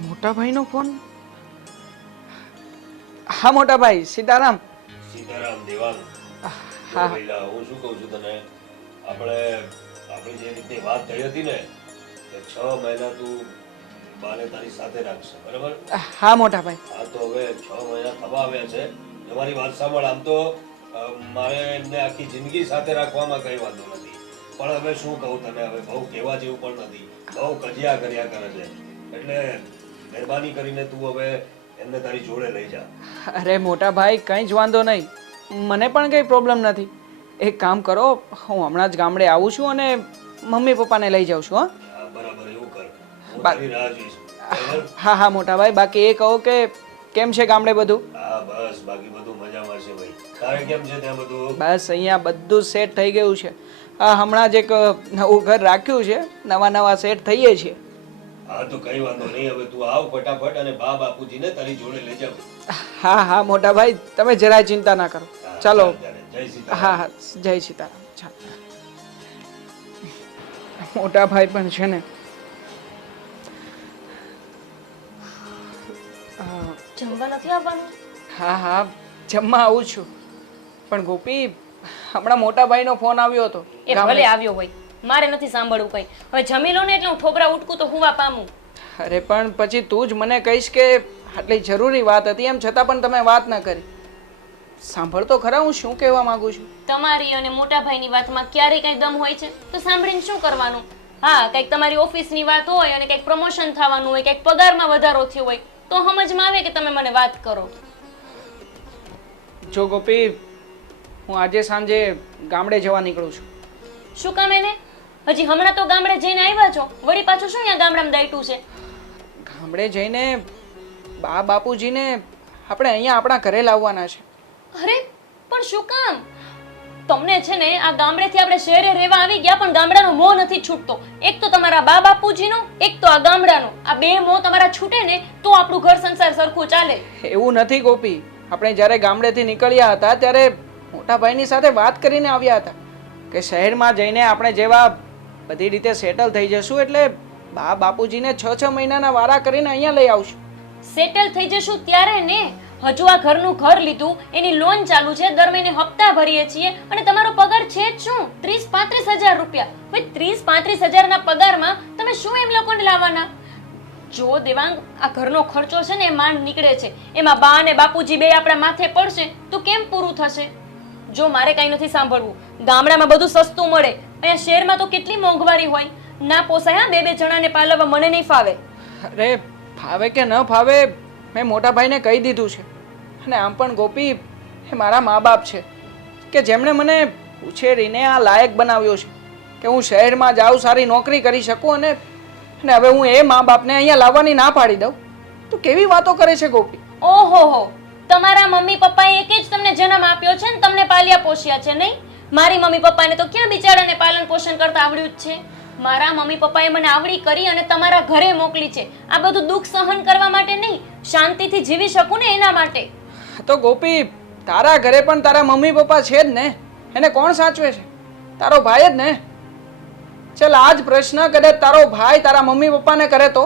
મોટા ભાઈનો ફોન. હા મોટા ભાઈ, સીતારામ. સીતારામ દેવાંગ. હા પહેલા હું શું કહું છું તને, આપણી જે રીતની વાત થઈ હતી ને કે 6 મહિના તું બાને તારી સાથે રાખશે, બરાબર? હા મોટા ભાઈ. હા, તો હવે 6 મહિના થવા આવ્યા છે. તમારી વાત સાંભળ, આમ તો મારે એમને આખી જિંદગી સાથે રાખવામાં કઈ વાંધો નથી, પણ હવે શું કહું તને, હવે બહુ કહેવા જેવું પણ નથી, બહુ કજિયા કર્યા કરે છે, એટલે મહેરબાની કરીને તું હવે એમને તારી જોડે લઈ જા. અરે મોટા ભાઈ, કંઈ જ વાંધો નહીં, મને પણ કંઈ પ્રોબ્લેમ નથી. એક કામ કરો, હું હમણાં જ ગામડે આવું છું અને મમ્મી પપ્પાને લઈ જાઉં છું. હા, બરાબર, એવું કર. હું તારી રાહ જોઈશ. બરાબર? હા હા મોટા ભાઈ, બાકી એ કહો કે કેમ છે ગામડે બધું? હા, બસ બાકી બધું મજામાં છે ભાઈ. તારે કેમ છે ત્યાં બધું? બસ અહીંયા બધું સેટ થઈ ગયું છે. હા, હમણાં જ એક નવું ઘર રાખ્યું છે, નવા સેટ થઈએ છીએ. હા, તો કઈ વાંધો નહીં, હવે તું આવ ફટાફટ અને બા બાપુજીને તારી જોડે લઈ જાવ. હા હા મોટા ભાઈ, તમે જરાય ચિંતા ના કરો. હા, ચાલો. ચાલ ત્યારે. જય સીતારામ. હા હા, જય સીતારામ. ચાલો. મોટા ભાઈ પણ છે ને, જમવા નથી આવવાનું? હા હા, જમવા આવું છું. પણ ગોપી, હમણાં મોટા ભાઈનો ફોન આવ્યો હતો. એ ભલે આવ્યો હોય, મારે નથી સાંભળવું કઈ. હવે જમી લો ને એટલે હું ઠોબરા ઉટકું તો હુવા પામું. અરે પણ પછી તું જ મને કહીશ કે આટલી જરૂરી વાત હતી, એમ છતાં પણ તમે વાત ના કરી. સાંભળ તો ખરા, હું શું કહેવા માંગુ છું. તમારી અને મોટા ભાઈની વાતમાં ક્યારેય કઈ દમ હોય છે તો સાંભળીને શું કરવાનું? હા, કઈક તમારી ઓફિસની વાત હોય અને કઈક પ્રમોશન થવાનું હોય, કઈક પગારમાં વધારો થયો હોય તો સમજમાં આવે કે તમે મને વાત કરો. જો ગોપી, હું આજે સાંજે ગામડે જવા નીકળું છું. શું કામ એને? હજી હમણાં તો ગામડે જઈને આવ્યા છો, વળી પાછું શું અહીંયા ગામડામાં દાયટું છે? ગામડે જઈને બા બાપુજીને આપણે અહીંયા આપણા ઘરે લાવવાના છે. અરે પણ શું કામ? તમને છે ને આ ગામડેથી આપણે શહેરે રહેવા આવી ગયા, પણ ગામડાનો મોહ નથી છૂટતો. એક તો તમારા બા બાપુજીનો, એક તો આ ગામડાનો. આ બે મોહ તમારા છૂટે ને તો આપણું ઘર સંસાર સરખું ચાલે. એવું નથી ગોપી, આપણે જ્યારે ગામડેથી નીકળ્યા હતા ત્યારે મોટા ભાઈની સાથે વાત કરીને આવ્યા હતા કે શહેરમાં જઈને આપણે જેવા બધી રીતે સેટલ થઈ જશું એટલે બા બાપુજીને 6 મહિનાના વારા કરીને અહીંયા લઈ આવશું. સેટલ થઈ જશું ત્યારે ને. હજુ આ ઘરનું ઘર લીધું, એની લોન ચાલુ છે, દર મહિને હપ્તા ભરીએ છીએ અને તમારો પગાર છે જ શું 30-35 હજાર રૂપિયા. ભાઈ 30-35 હજારના પગારમાં તમે શું એમ લોકોને લાવવાના? જો દેવાંગ, આ ઘરનો ખર્ચો છે ને એ માંડ નીકળે છે, એમાં બા અને બાપુજી બે આપણા માથે પડશે તો કેમ પૂરું થશે? જો મારે કાંઈ નથી સાંભળવું. ગામડામાં બધું સસ્તું મળે, અહીંયા શહેરમાં તો કેટલી મોંઘવારી હોય. ના પોસાય. હા, બે જણાને પાલવવા મને નહીં ફાવે. અરે ફાવે કે ન ફાવે, મેં મોટા ભાઈને કહી દીધું છે. અને આમ પણ ગોપી, એ મારા મા બાપ છે કે જેમણે મને ઉછેરીને આ લાયક બનાવ્યો છે કે હું શહેરમાં જાઉં, સારી નોકરી કરી શકું અને હવે હું એ મા બાપને અહીંયા લાવવાની ના પાડી દઉં તો કેવી વાતો કરે છે ગોપી. ઓહો, તમારા મમ્મી પપ્પાએ એક જ તમને જન્મ આપ્યો છે ને તમને પાલ્યા પોષ્યા છે, નહીં? મારી મમ્મી પપ્પાને તો ક્યાં બિચારાને પાલન પોષણ કરતા આવડ્યું જ છે. મારા મમ્મી પપ્પાએ મને આવડી કરી અને તમારા ઘરે મોકલી છે. આ બધું દુઃખ સહન કરવા માટે નહીં, શાંતિથી જીવી શકું ને એના માટે. તો ગોપી, તારા ઘરે પણ તારા મમ્મી પપ્પા છે જ ને, એને કોણ સાચવે છે? તારો ભાઈ જ ને. ચાલ, આ જ પ્રશ્ન કદાચ તારો ભાઈ તારા મમ્મી પપ્પાને કરે તો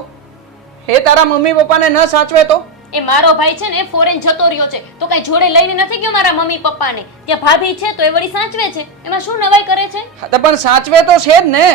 એ તારા મમ્મી પપ્પાને ન સાચવે તો? એ મારો ભાઈ છે ને ફોરેન જતો રહ્યો છે તો કઈ જોડે લઈને નથી ગયો મારા મમ્મી પપ્પાને. ત્યાં ભાભી છે તો એ વળી સાચવે છે, એમાં શું નવાઈ કરે છે? હા, તો પણ સાચવે તો છે જ ને.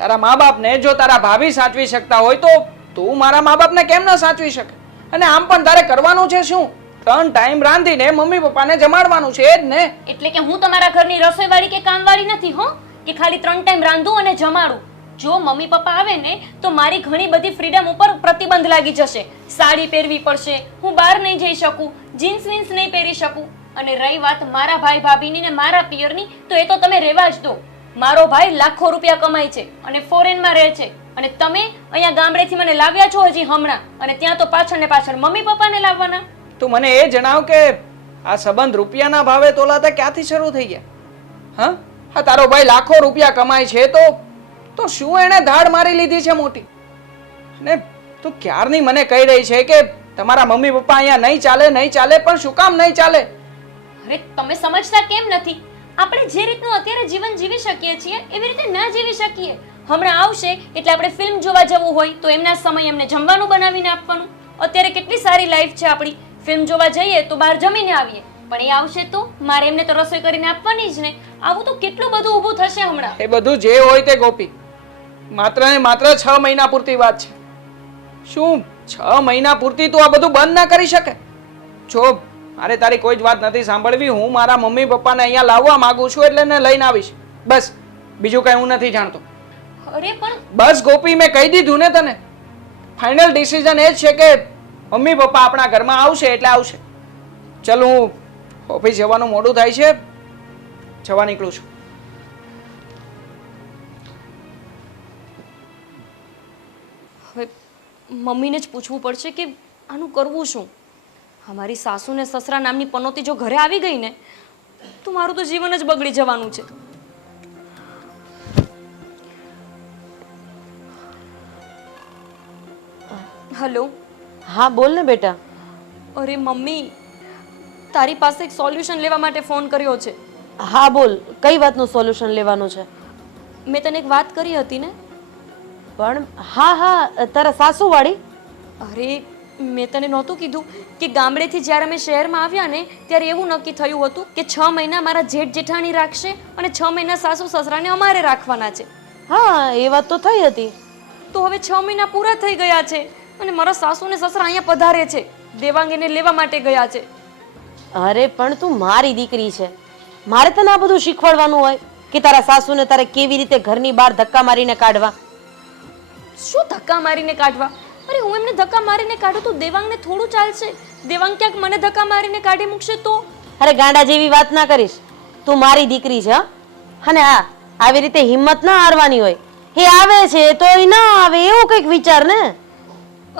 તારા મા બાપને જો તારા ભાભી સાચવી શકતા હોય તો તું મારા મા બાપને કેમ ન સાચવી શકે? અને આમ પણ તારે કરવાનું છે શું? 3 ટાઈમ રાંધીને મમ્મી પપ્પાને જમાડવાનું છે જ ને. એટલે કે હું તમારા ઘરની રસોઈવાળી કે કામવાળી નથી હો, કે ખાલી 3 ટાઈમ રાંધું અને જમાડું. જો મમ્મી પપ્પા આવે ને તો મારી ઘણી બધી ફ્રીડમ ઉપર પ્રતિબંધ લાગી જશે. સાડી પહેરવી પડશે, હું બહાર નહીં જઈ શકું, જીન્સ વીન્સ નહીં પહેરી શકું. અને રહી વાત મારા ભાઈ ભાભીની ને મારા પિયરની, તો એ તો તમે રહેવા જ દો. મારો ભાઈ લાખો રૂપિયા કમાય છે અને ફોરેનમાં રહે છે, અને તમે અહીંયા ગામડેથી મને લાવ્યા છો હજી હમણાં, અને ત્યાં તો પાછળ ને પાછળ મમ્મી પપ્પાને લાવવાના. તું મને એ જણાવ કે આ સંબંધ રૂપિયાના ભાવે તોલાતા ક્યાંથી શરૂ થઈ ગયા? હા હા, તારો ભાઈ લાખો રૂપિયા કમાય છે તો શું એણે ધાડ મારી લીધી છે મોટી? ને તું ક્યારની મને કહી રહી છે કે તમારા મમ્મી પપ્પા અહીંયા નહીં ચાલે, પણ શું કામ નહીં ચાલે? અરે તમે સમજતા કેમ નથી? આપણે જે રીતનું અત્યારે જીવન જીવી શકીએ છીએ એવી રીતે ના જીવી શકીએ. હમણાં આવશે એટલે આપણે ફિલ્મ જોવા જવું હોય તો એમના સમય એમને જમવાનું બનાવીને આપવાનું. અત્યારે કેટલી સારી લાઈફ છે આપણી. ફિલ્મ જોવા જઈએ તો બહાર જમીને આવીએ, પણ એ આવશે તો મારે એમને તો રસોઈ કરીને આપવાની જ ને. આવું તો કેટલું બધું ઊભું થશે હમણાં. એ બધું જે હોય તે ગોપી, માત્ર ને માત્ર 6 મહિના પૂરતી વાત છે. શું 6 મહિના પૂરતી તું આ બધું બંધ ના કરી શકે? જો મારે તારી કોઈ જ વાત નથી સાંભળવી. હું મારા મમ્મી પપ્પાને અહીંયા લાવવા માંગુ છું એટલે એને લઈને આવીશ. બસ, બીજું કઈ હું નથી જાણતો. અરે પણ બસ ગોપી, મેં કહી દીધું ને તને. ફાઇનલ ડિસિઝન એ જ છે કે મમ્મી પપ્પા આપણા ઘરમાં આવશે એટલે આવશે. ચલ, હું ઓફિસ જવાનું મોડું થાય છે, જવા નીકળું છું. હવે મમ્મીને જ પૂછવું પડશે કે આનું કરવું શું. અમારી સાસુ ને સસરા નામની પનોતી જો ઘરે આવી ગઈ ને તો મારું તો જીવન જ બગડી જવાનું છે. હેલો. હા બોલ ને બેટા. અરે મમ્મી, તારી પાસે એક સોલ્યુશન લેવા માટે ફોન કર્યો છે. હા બોલ, કઈ વાતનું સોલ્યુશન લેવાનું છે? મેં તને એક વાત કરી હતી ને. પણ હા તારા સાસુ વાળી. અરે મેં તને નહોતું કીધું કે ગામડેથી જ્યારે અમે શહેરમાં આવ્યા ને ત્યારે એવું નક્કી થયું હતું કે 6 મહિના મારા જેઠ જેઠાણી રાખશે અને 6 મહિના સાસુ સસરાને અમારે રાખવાના છે. હા એ વાત તો થઈ હતી. તો હવે 6 મહિના પૂરા થઈ ગયા છે અને મારા સાસુ ને સસરા અહીંયા પધારે છે. દેવાંગ એને લેવા માટે ગયા છે. અરે પણ તું મારી દીકરી છે, મારે તને આ બધું શીખવાડવાનું હોય કે તારા સાસુને તારે કેવી રીતે ઘરની બહાર ધક્કા મારીને કાઢવા? શું ધક્કા મારીને કાઢવા? અરે હું એમને ધક્કા મારીને કાઢું તો દેવાંગને થોડું ચાલશે? દેવાંગ ક્યાંક મને ધક્કા મારીને કાઢી મૂકશે તો? અરે ગાંડા જેવી વાત ના કરીશ. તું મારી દીકરી છે અને હા, આવી રીતે હિંમત ના હારવાની હોય. એ આવે છે તો એ ના આવે એવું કંઈક વિચાર ને.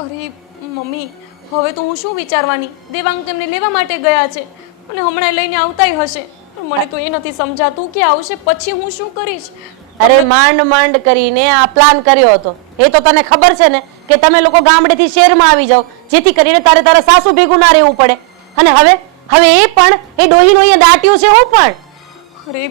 અરે મમ્મી, હવે તો હું શું વિચારવાની? દેવાંગ તેમને લેવા માટે ગયા છે અને હમણાં લઈને આવતાય હશે. પણ મને તો એ નથી સમજાતું કે આવશે પછી હું શું કરીશ. અરે માંડ માંડ કરીને આ પ્લાન કર્યો હતો. એ તો તને ખબર છે ને કે તમે લોકો ગામડેથી શહેરમાં આવી જાઓ જેથી કરીને તારા સાસુ ભેગું ના રહેવું પડે. અને હવે એ પણ એ ડોહીનો અહીંયા દાટ્યું છે. હું પણ અરે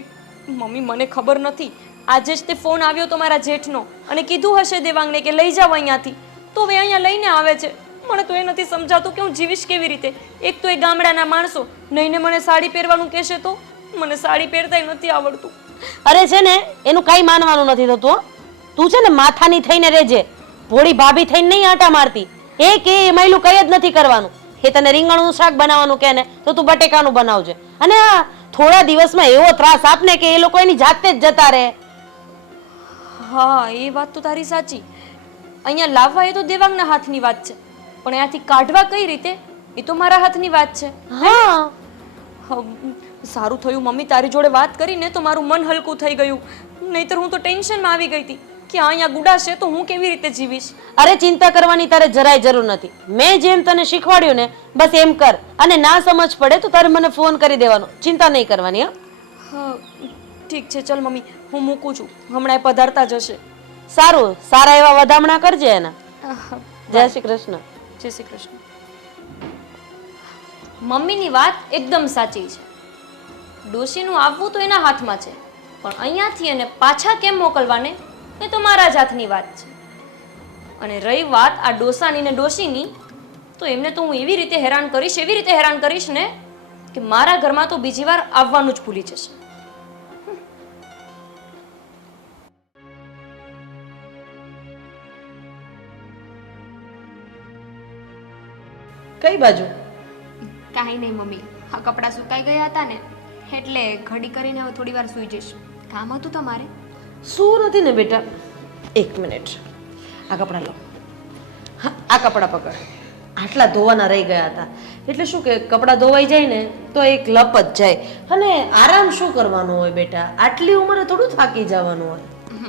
મમ્મી, મને ખબર નથી. આજે જ તે ફોન આવ્યો તો મારા જેઠનો અને કીધું હશે દેવાંગને કે લઈ જાવ અહીંયાથી. તો હવે અહીંયા લઈને આવે છે. મને તો એ નથી સમજાતું કે હું જીવીશ કેવી રીતે. એક તો એ ગામડાના માણસો નહીં ને મને સાડી પહેરવાનું કહેશે તો મને સાડી પહેરતાય નથી આવડતું. અરે છે ને એનું કઈ માનવાનું નથી થતું. તું છે ને માથાની થઈને રહેજે, ભોળી ભાભી થઈને નહીં આટા મારતી. એ કે એમાં કઈ જ નથી કરવાનું. એ તને રીંગણનું શાક બનાવવાનું કહે ને તો તું બટેકાનું બનાવજે. અને હા, થોડા દિવસમાં એવો ત્રાસ આપને કે એ લોકો એની જાતે જ જતા રહે. હા, એ વાત તો તારી સાચી. અહીંયા લાવવા એ તો દેવાંગના હાથની વાત છે, પણ અહીંયાથી કાઢવા કઈ રીતે એ તો મારા હાથની વાત છે. હા સારું થયું મમ્મી તારી જોડે વાત કરીને તો મારું મન હલકું થઈ ગયું. નહીતર હું તો ટેન્શનમાં આવી ગઈ હતી કે અહીંયા ગુડાશે તો હું કેવી રીતે જીવીશ. અરે ચિંતા કરવાની તારે જરાય જરૂર નથી. મેં જેમ તને શીખવાડ્યું ને બસ એમ કર. અને ના સમજ પડે તો તારે મને ફોન કરી દેવાનો. ચિંતા નહીં કરવાની. હા ઠીક છે, ચલ મમ્મી હું મૂકું છું. હમણાં એ પધારતા જશે. સારું, સારા એવા વધામણા કરજે એના. જય શ્રી કૃષ્ણ. જય શ્રી કૃષ્ણ. મમ્મીની વાત એકદમ સાચી છે. ડોશીનું આવવું તો એના હાથમાં છે, પણ અહીંયાથી એને પાછા કેમ મોકલવાને એ તો મારા જ હાથની વાત છે. અને રહી વાત આ ડોસાની ને ડોશીની, તો એમને તો હું એવી રીતે હેરાન કરીશ ને કે મારા ઘરમાં તો બીજી વાર આવવાનું જ ભૂલી જશે. કઈ બાજુ? કાંઈ નહીં મમ્મી, આ કપડાં સુકાઈ ગયા હતા ને એટલે ઘડી કરીને હવે થોડી વાર સૂઈ જઈશ. કામ હતું તમારે? શું નથી ને બેટા. એક મિનિટ, આ કપડાં લો. હા, આ કપડાં પકડ. આટલા ધોવાના રહી ગયા હતા એટલે શું કે કપડાં ધોવાઈ જાય ને તો એક લપ જ જાય. અને આરામ શું કરવાનો હોય બેટા? આટલી ઉંમરે થોડું થાકી જવાનું હોય.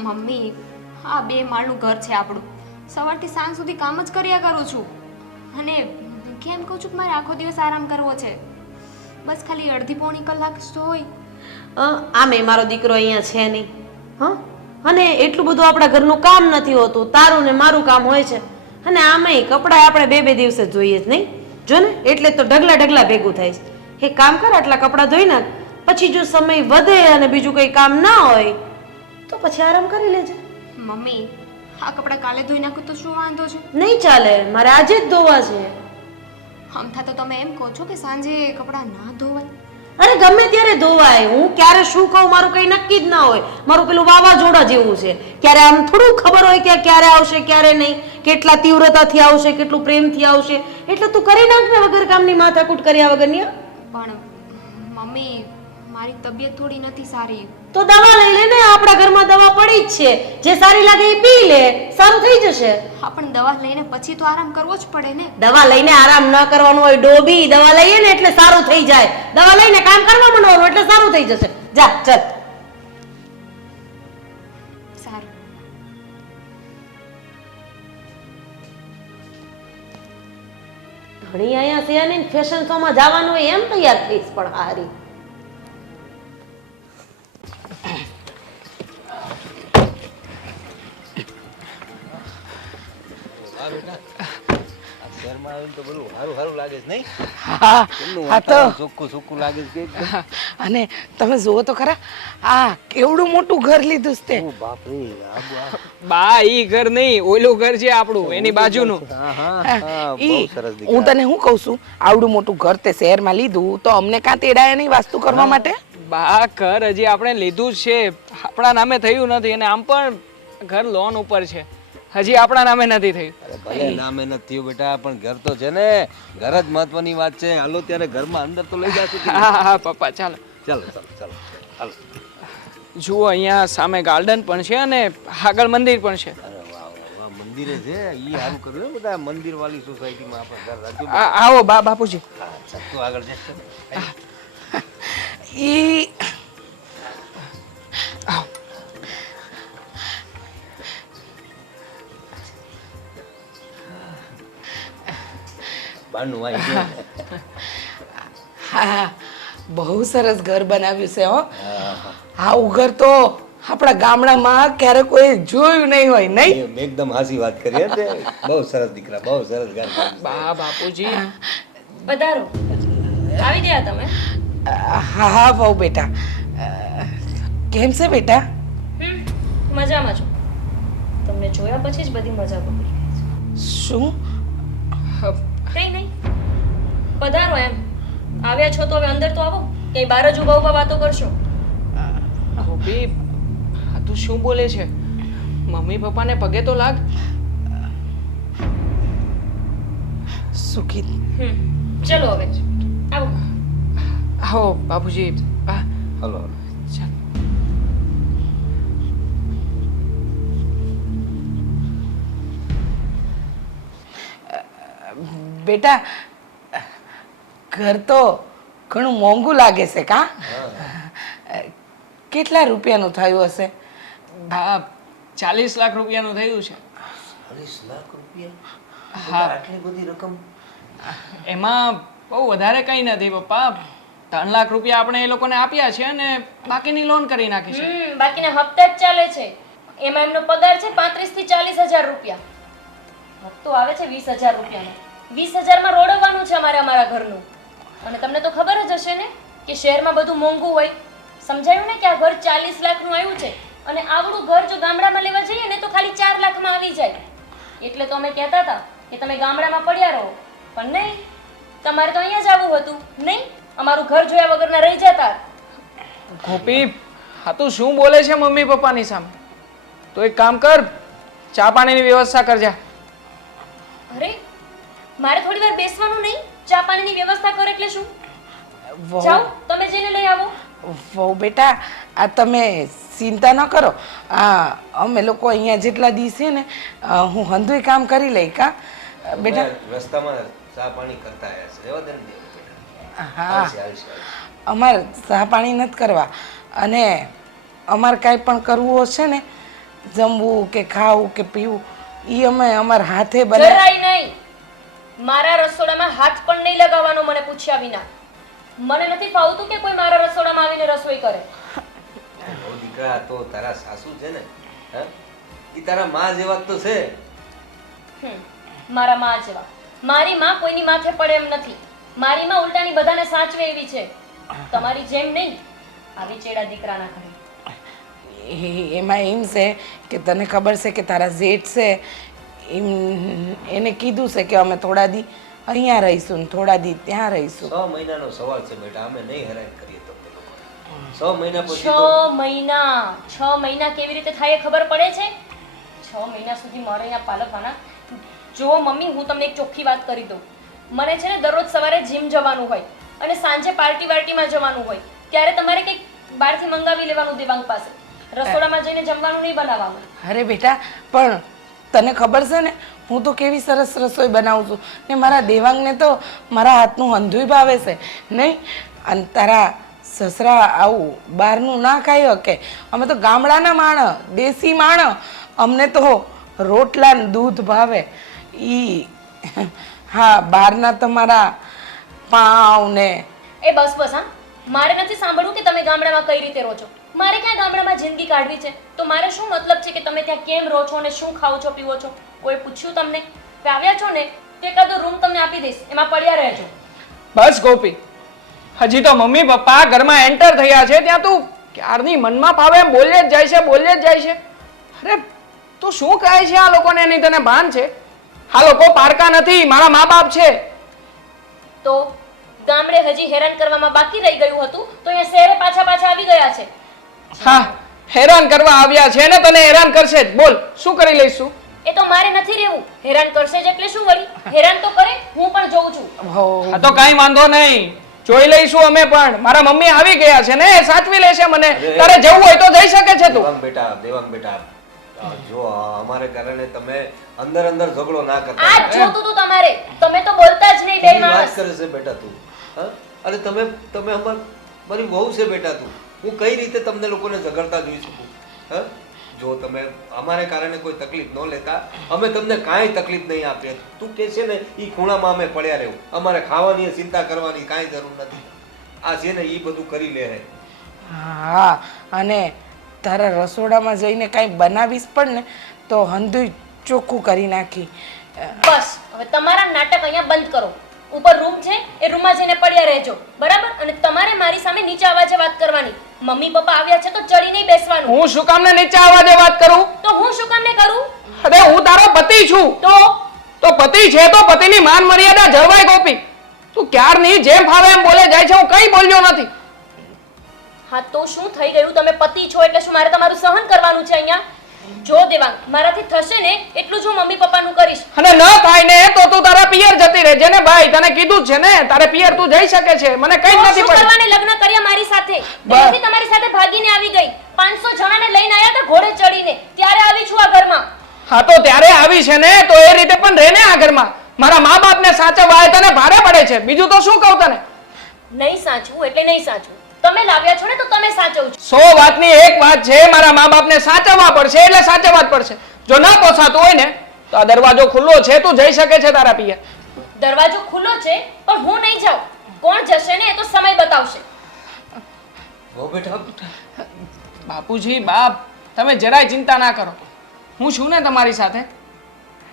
મમ્મી, આ 2 માળનું ઘર છે આપણું. સવારથી સાંજ સુધી કામ જ કર્યા કરું છું. અને કેમ કહું છું કે મારે આખો દિવસ આરામ કરવો છે. બસ ખાલી અડધી પોણી કલાક જ હોય. આમે મારો દીકરો અહીંયા છે નહીં. હા, અને એટલું બધું આપણા ઘરનું કામ નથી હોતું. તારું ને મારું કામ હોય છે. અને આમાંય કપડાં આપણે 2 દિવસે જ જોઈએ જ નહીં. જો ને એટલે તો ઢગલા ભેગું થાય છે. એક કામ કર, આટલા કપડાં ધોઈ નાખ પછી જો સમય વધે અને બીજું કંઈ કામ ના હોય તો પછી આરામ કરી લેજે. મમ્મી આ કપડાં કાલે ધોઈ નાખું તો શું વાંધો છે? નહીં ચાલે, મારે આજે જ ધોવા છે. હમથા તો તમે એમ કહો છો કે સાંજે કપડાં ના ધોવાય? અરે ગમે ત્યારે ધોવાય. હું ક્યારે શું કહું મારું કઈ નક્કી જ ના હોય. મારું પેલું વાવાઝોડા જેવું છે. ક્યારે આમ થોડું ખબર હોય કે ક્યારે આવશે ક્યારે નહીં, કેટલા તીવ્રતાથી આવશે, કેટલું પ્રેમથી આવશે. એટલે તું કરી નાખ ને વગર કામની માથાકૂટ કર્યા વગરની. પણ મમ્મી મારી તબિયત થોડી નથી સારી. તો દવા લઈ લે ને, આપણા ઘરમાં દવા પડી જ છે. જે સારી લાગે એ પી લે, સારું થઈ જશે. હા પણ દવા લઈને પછી તો આરામ કરવો જ પડે ને. દવા લઈને આરામ ન કરવાનું હોય ડોબી. દવા લઈએ ને એટલે સારું થઈ જાય. દવા લઈને કામ કરવા માંડવાનું એટલે સારું થઈ જશે. જા ચલ. સારું. ઘણી અહીંયા સિયાની ફેશન શો માં જવાનું હોય એમ તૈયાર થઈશ પણ હારી. અને તમે જુઓ તો ખરા આ કેવડું મોટું ઘર લીધું છે તે. બા ઈ ઘર નહીં, ઓલું ઘર છે આપણું, એની બાજુનું. ઈ હું તને શું કહું છું, આવડું મોટું ઘર તે શહેરમાં લીધું તો અમને કાં તેડાયા નહીં વાસ્તુ કરવા માટે? બા ઘર હજી આપણે લીધું જ છે, આપણા નામે થયું નથી. અને આમ પણ ઘર લોન ઉપર છે, હજી આપણા નામે નથી થયું. ભલે નામે નથી થયું બેટા, પણ ઘર તો છે ને, ઘર જ મહત્વની વાત છે. હાલો ત્યારે ઘરમાં અંદર તો લઈ જાશું. હા હા પપ્પા ચાલો. ચાલો ચાલો ચાલો હાલો. જુઓ અહીંયા સામે ગાર્ડન પણ છે અને આગળ મંદિર પણ છે. અરે વાહ વાહ વાહ, મંદિરે છે ઈ સારું કર્યું હો બેટા. મંદિર વાળી સોસાયટીમાં આપણે ઘર રાખ્યું. આવો બાપુજી. હા તું આગળ જા. ઈ બાનું આવી ગયું. હા બહુ સરસ ઘર બનાવ્યું છે હો. આવું ઘર તો આપણા ગામડામાં ક્યારે કોઈ જોયું નહીં હોય નહીં? એકદમ હાસી વાત કરી હે તે. બહુ સરસ દીકરા, બહુ સરસ ઘર બનાવ્યું. બાપુજી પધારો. આવી ગયા તમે? હા હા વહુ બેટા. કેમ છે બેટા? મજામાં છો? તમને જોયા પછી જ બધી મજા પકડી ગઈ છે. શું? કઈ નહીં, પધારો એમ. આવ્યા છો તો હવે અંદર તો આવો, કઈ બહાર જ ઊભા ઊભા વાતો કરશો? ગોપી આ તું શું બોલે છે? મમ્મી પપ્પાને પગે તો લાગ. સુખી. ચલો હવે આવો. આવો બાપુજી. હાલો ચાલ. બેટા ઘર તો ઘણું મોંઘું લાગે છે કા? કેટલા રૂપિયાનું થયું હશે? 40 લાખ રૂપિયાનું થયું છે. 40 લાખ રૂપિયા? હા. આટલી બધી રકમ? એમાં બહુ વધારે કંઈ નથી પપ્પા. 3 લાખ રૂપિયા આપણે એ લોકોને આપ્યા છે અને બાકીની લોન કરી નાખી છે. બાકીના હપ્તા જ ચાલે છે. એમાં એમનો પગાર છે 35 થી 40 હજાર રૂપિયા. હપ્તો આવે છે 20 હજાર રૂપિયાનો. 20 હજારમાં રોડવાનું છે અમારે અમારા ઘરનું. અને તમને તો ખબર જ હશે ને કે શહેરમાં બધું મોંઘું હોય. સમજાયું ને કે આ ઘર 40 લાખનું આવ્યું છે અને આવડું ઘર જો ગામડામાં લેવા જઈએ ને તો ખાલી 4 લાખમાં આવી જાય. એટલે તો અમે કહેતા હતા કે તમે ગામડામાં પડ્યા રહો, પણ નહીં, તમારે તો અહીંયા જ આવવું હતું. નહીં, અમારું ઘર જોયા વગરના રહી જતા. ગોપી હા તું શું બોલે છે મમ્મી પપ્પાની સામે? તો એક કામ કર, ચા પાણીની વ્યવસ્થા કરજા. અરે મારે થોડી વાર બેસવાનું નહીં? ચા પાણીની વ્યવસ્થા કર એટલે શું? વહુ જાઓ તમે જઈને લઈ આવો. વહુ બેટા આ તમે ચિંતા ન કરો. અમે લોકો અહીંયા જેટલા દી છે ને હું હંધુય કામ કરી લઈ કા બેટા? રસ્તામાં ચા પાણી કરતા આવ્યા છે. રેવા દે ને બેટા. હા હાલશે, હાલશે, હાલશે. અમારે ચા પાણી નથી કરવા. અને અમારે કાંઈ પણ કરવું હશે ને, જમવું કે ખાવું કે પીવું, એ અમે અમારા હાથે બનાવી. જરાય નહીં. મારા રસોડામાં હાથ પણ નહીં લગાવવાનો મને પૂછ્યા વિના. મને નથી ફાવતું કે કોઈ મારા રસોડામાં આવીને રસોઈ કરે. ઓ દીકરા, આ તો તારા સાસુ છે ને, હા? ઈ તારા માં જેવા જ તો છે. મારા માં જેવા? મારી માં કોઈની માથે પડે એમ નથી. મારી માં ઉલટાની બધાને સાચવે એવી છે. તમારી જેમ નહીં આવી ચેડા દીકરાના ઘરે. એમાં એમ છે કે તને ખબર છે કે તારા જેઠ છે એમ એને કીધું છે કે અમે થોડા દી અહીંયા રહીશું ને થોડા દી ત્યાં રહીશું. 6 મહિનાનો સવાલ છે બેટા, અમે નહીં હેરાન કરીએ તમને લોકો. 6 મહિના પછી 6 મહિના કેવી રીતે થાય એ ખબર પડે છે? 6 મહિના સુધી મારે અહીંયા પાલકવાના. જો મમ્મી, હું તમને એક ચોખ્ખી વાત કરી દઉં. મને છે ને દરરોજ સવારે જીમ જવાનું હોય અને સાંજે પાર્ટીમાં જવાનું હોય, ત્યારે તમારે કંઈક બહારથી મંગાવી લેવાનું દેવાંગ પાસે. રસોડામાં જઈને જમવાનું નહીં બનાવવાનું. અરે બેટા, પણ તને ખબર છે ને હું તો કેવી સરસ રસોઈ બનાવું છું ને મારા દેવાંગને તો મારા હાથનું હંધુય ભાવે છે નહીં. અને તારા સસરા આવું બહારનું ના ખાઈ શકે. અમે તો ગામડાના માણસ, દેશી માણસ, અમને તો રોટલા ને દૂધ ભાવે. હા, બહારના તમારા પાવ ને એ બસ બસ હા, મારે નથી સાંભળવું કે તમે ગામડામાં કઈ રીતે રહો છો. મારે ક્યાં ગામડામાં જિંદગી કાઢવી છે, તો મારે શું મતલબ છે કે તમે ત્યાં કેમ રહો છો અને શું ખાઓ છો પીવો છો? કોઈ પૂછ્યું તમને? કે આવ્યા છો ને તો એકાદો રૂમ તમને આપી દઈશ, એમાં પડ્યા રહેજો. બસ ગોપી, હજી તો મમ્મી પપ્પા ઘરમાં એન્ટર થયા છે ત્યાં તું ક્યારની મનમાં ફાવે એમ બોલે જ જાય છે. અરે તું શું કહે છે આ લોકોને? એની તને ભાન છે? આ લોકો પારકા નથી, મારા મા બાપ છે. તો ગામડે હજી હેરાન કરવામાં બાકી રહી ગયું હતું તો અહીંયા શહેરે પાછા આવી ગયા છે. હા, હેરાન કરવા આવ્યા છે ને તને હેરાન કરશે જ. બોલ શું કરી લઈશું? એ તો મારે નથી રહેવું. હેરાન કરશે જ એટલે શું વળી? હેરાન તો કરે, હું પણ જોઉં છું. હા તો કઈ વાંધો નહીં, જોઈ લઈશું અમે પણ. મારા મમ્મી આવી ગયા છે ને, સાચવી લેશે મને. તારે જવું હોય તો જઈ શકે છે તું. દેવાંગ બેટા, જો અમારે કારણે તમે અંદર ઝઘડો ના કરતા. આ જોતું તું તમારે, તમે તો બોલતા જ નહીં બે કેવી વાત માણસ. કરે છે બેટા તું? હા? અરે તમે મારી વહુ છે બેટા તું. હું કઈ રીતે તમને લોકોને ઝઘડતા જોઈ શકું? હા? જો તમે અમારે કારણે કોઈ તકલીફ ન લેતા, અમે તમને કાંઈ તકલીફ નહીં આપીએ. તું કે છે ને એ ખૂણામાં અમે પડ્યા રહેવું, અમારે ખાવાની ચિંતા કરવાની કાંઈ જરૂર નથી. આ છે ને એ બધું કરી લે. હા, અને તારા રસોડામાં જઈને કાંઈ બનાવીશ પણ ને તો હંધુય ચોખ્ખું કરી નાખી. બસ હવે તમારા નાટક અહીંયા બંધ કરો. ઉપર રૂમ છે, એ રૂમમાં જઈને પડ્યા રહેજો, બરાબર? અને તમારે મારી સામે નીચા અવાજે વાત કરવાની. મમ્મી પપ્પા આવ્યા છે તો ચડી નહીં બેસવાનું. હું શું કામ ને નીચા અવાજે વાત કરું? તો હું શું કામ ને કરું? અરે હું તારો પતિ છું. તો પતિ છે તો પતિની માન મર્યાદા જળવાય ગોપી. તું ક્યારની જેમ ફાવે એમ બોલે જાય છે, હું કઈ બોલ્યો નથી. હા તો શું થઈ ગયું? તમે પતિ છો એટલે શું મારે તમારું સહન કરવાનું છે અહીંયા? જો દેવાંગ, મારાથી થશે ને એટલું જ હું મમ્મી પપ્પાનું કરીશ. અને ન થાય ને તો તું તારા પિયર જતી રહેજે ને ભાઈ. તને કીધું જ છે ને, તારે પિયર તું જઈ શકે છે. મને કઈ તો નથી શું પડ્યું. કરવાને લગ્ન કર્યા મારી સાથે? પહેલેથી તમારી સાથે ભાગીને આવી ગઈ. 500 જણાને લઈને આવ્યા હતા ઘોડે ચડીને, ત્યારે આવી છું આ ઘરમાં. હા તો ત્યારે આવી છે ને, તો એ રીતે પણ રહે ને આ ઘરમાં. મારા મા બાપને સાચવવા એ તને ભારે પડે છે. બીજું તો શું કહું તને? નહીં સાચવું એટલે નહીં સાચવું. તમે લાવ્યા છો ને તો તમે સાચવજો. 100 વાતની એક વાત છે, મારા મા બાપને સાચવવા પડશે એટલે સાચવવા જ પડશે. જો ના પોસાતું હોય ને તો આ દરવાજો ખુલ્લો છે, તું જઈ શકે છે તારા પિયર. દરવાજો ખુલ્લો છે પણ હું નહીં જાઉં. કોણ જશે ને એ તો સમય બતાવશે. હો બેટા, બાપુજી, બાપ, તમે જરાય ચિંતા ના કરો. હું છું ને તમારી સાથે.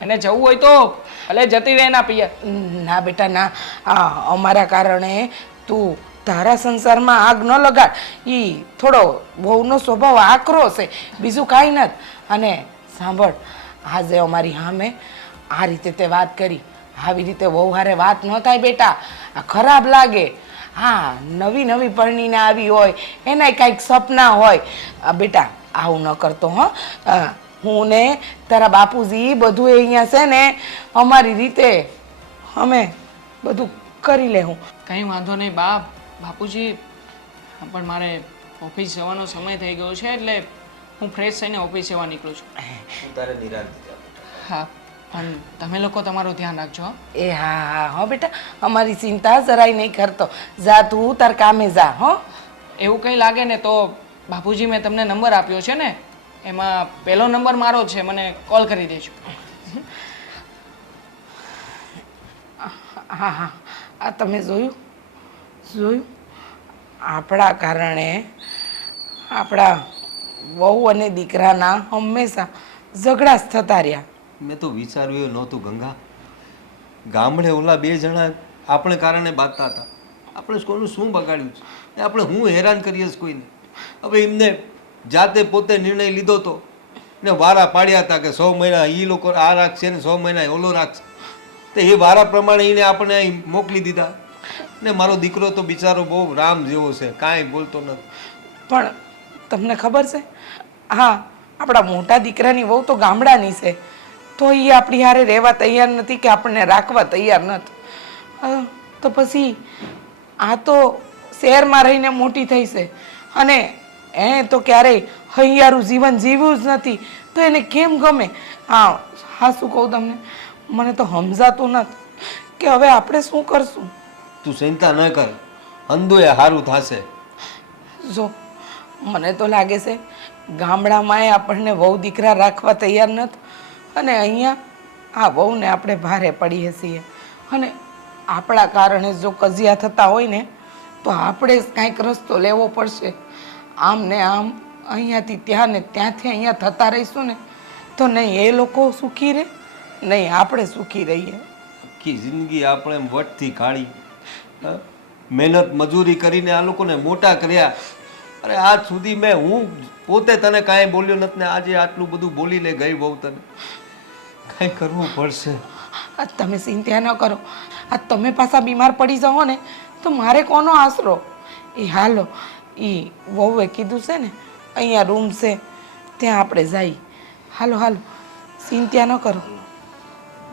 એને જવું હોય તો ભલે જતી રહે એના પિયર. ના બેટા ના, અમારા કારણે તું તારા સંસારમાં આગ ન લગાડ. ઈ થોડો વહુનો સ્વભાવ આકરો છે, બીજું કાંઈ નથી. અને સાંભળ, આજે અમારી સામે આ રીતે તે વાત કરી, આવી રીતે વહુ હારે વાત ન થાય બેટા, આ ખરાબ લાગે. હા, નવી પરણીને આવી હોય એના કાંઈક સપના હોય. બેટા આવું ન કરતો. હું ને તારા બાપુજી બધું અહીંયા છે ને અમારી રીતે અમે બધું કરી લેવું. કંઈ વાંધો નહીં બાપ. બાપુજી, પણ મારે ઓફિસ જવાનો સમય થઈ ગયો છે એટલે હું ફ્રેશ થઈને ઓફિસ જવા નીકળું છું. તું તારે નિરાંત જા બેટા. હા, પણ તમે લોકો તમારું ધ્યાન રાખજો. હો. એ હા હો બેટા, અમારી ચિંતા જરાય નહીં કરતો. જા તું તાર કામે જા. હો, એવું કંઈ લાગે ને તો બાપુજી, મેં તમને નંબર આપ્યો છે ને, એમાં પહેલો નંબર મારો છે, મને કોલ કરી દેજો. હા હા, આ તમે જોયું આપણા કારણે આપણા વહુ અને દીકરાના હંમેશા ઝઘડા જ થતા રહ્યા. મેં તો વિચાર્યું નહોતું ગંગા. ગામડે ઓલા 2 જણા આપણે કારણે બાંધતા હતા. આપણે કોઈનું શું બગાડ્યું છે? આપણે હું હેરાન કરીએ કોઈને? હવે એમને જાતે પોતે નિર્ણય લીધો તો ને વારા પાડ્યા હતા કે 100 મહિના એ લોકો આ રાખશે ને 100 મહિના ઓલો રાખશે, તો એ વારા પ્રમાણે એને આપણે અહીં મોકલી દીધા. ને મારો દીકરો તો બિચારો બહુ રામ જેવો છે, કાંઈ બોલતો નથી. પણ તમને ખબર છે, હા આપણા મોટા દીકરાની વહુ તો ગામડાની છે, તો એ આપણી હારે રહેવા તૈયાર નથી કે આપણને રાખવા તૈયાર નથી. તો પછી આ તો શહેરમાં રહીને મોટી થઈ છે અને એ તો ક્યારેય હૈયારું જીવન જીવ્યું જ નથી, તો એને કેમ ગમે? હા હા, શું કહું તમને, મને તો સમજાતું નથી કે હવે આપણે શું કરશું. તું ચિંતા ન કર, અંદુએ સારું થશે. જો મને તો લાગે છે ગામડામાં આપણને વહુ દીકરા રાખવા તૈયાર નથી અને અહીંયા આ વહુને આપણે ભારે પડીએ છીએ અને આપણા કારણે જો કજિયા થતા હોય ને તો આપણે કાંઈક રસ્તો લેવો પડશે. આમ ને આમ અહીંયાથી ત્યાં ને ત્યાંથી અહીંયા થતા રહીશું ને તો નહીં એ લોકો સુખી રહે, નહીં આપણે સુખી રહીએ. આખી જિંદગી આપણે વટથી કાઢી, મહેનત મજૂરી કરીને આ લોકોને મોટા કર્યા. અરે આજ સુધી હું પોતે તને કાંઈ બોલ્યો નથી ને આજે આટલું બધું બોલીને ગઈ બહુ. તને કાંઈ કરવું પડશે. આ તમે ચિંતા ન કરો, આ તમે પાછા બીમાર પડી જાઓ ને તો મારે કોનો આશરો? એ હાલો, એ વહુએ કીધું છે ને અહીંયા રૂમ છે ત્યાં આપણે જઈએ. હાલો હાલો, ચિંતા ન કરો.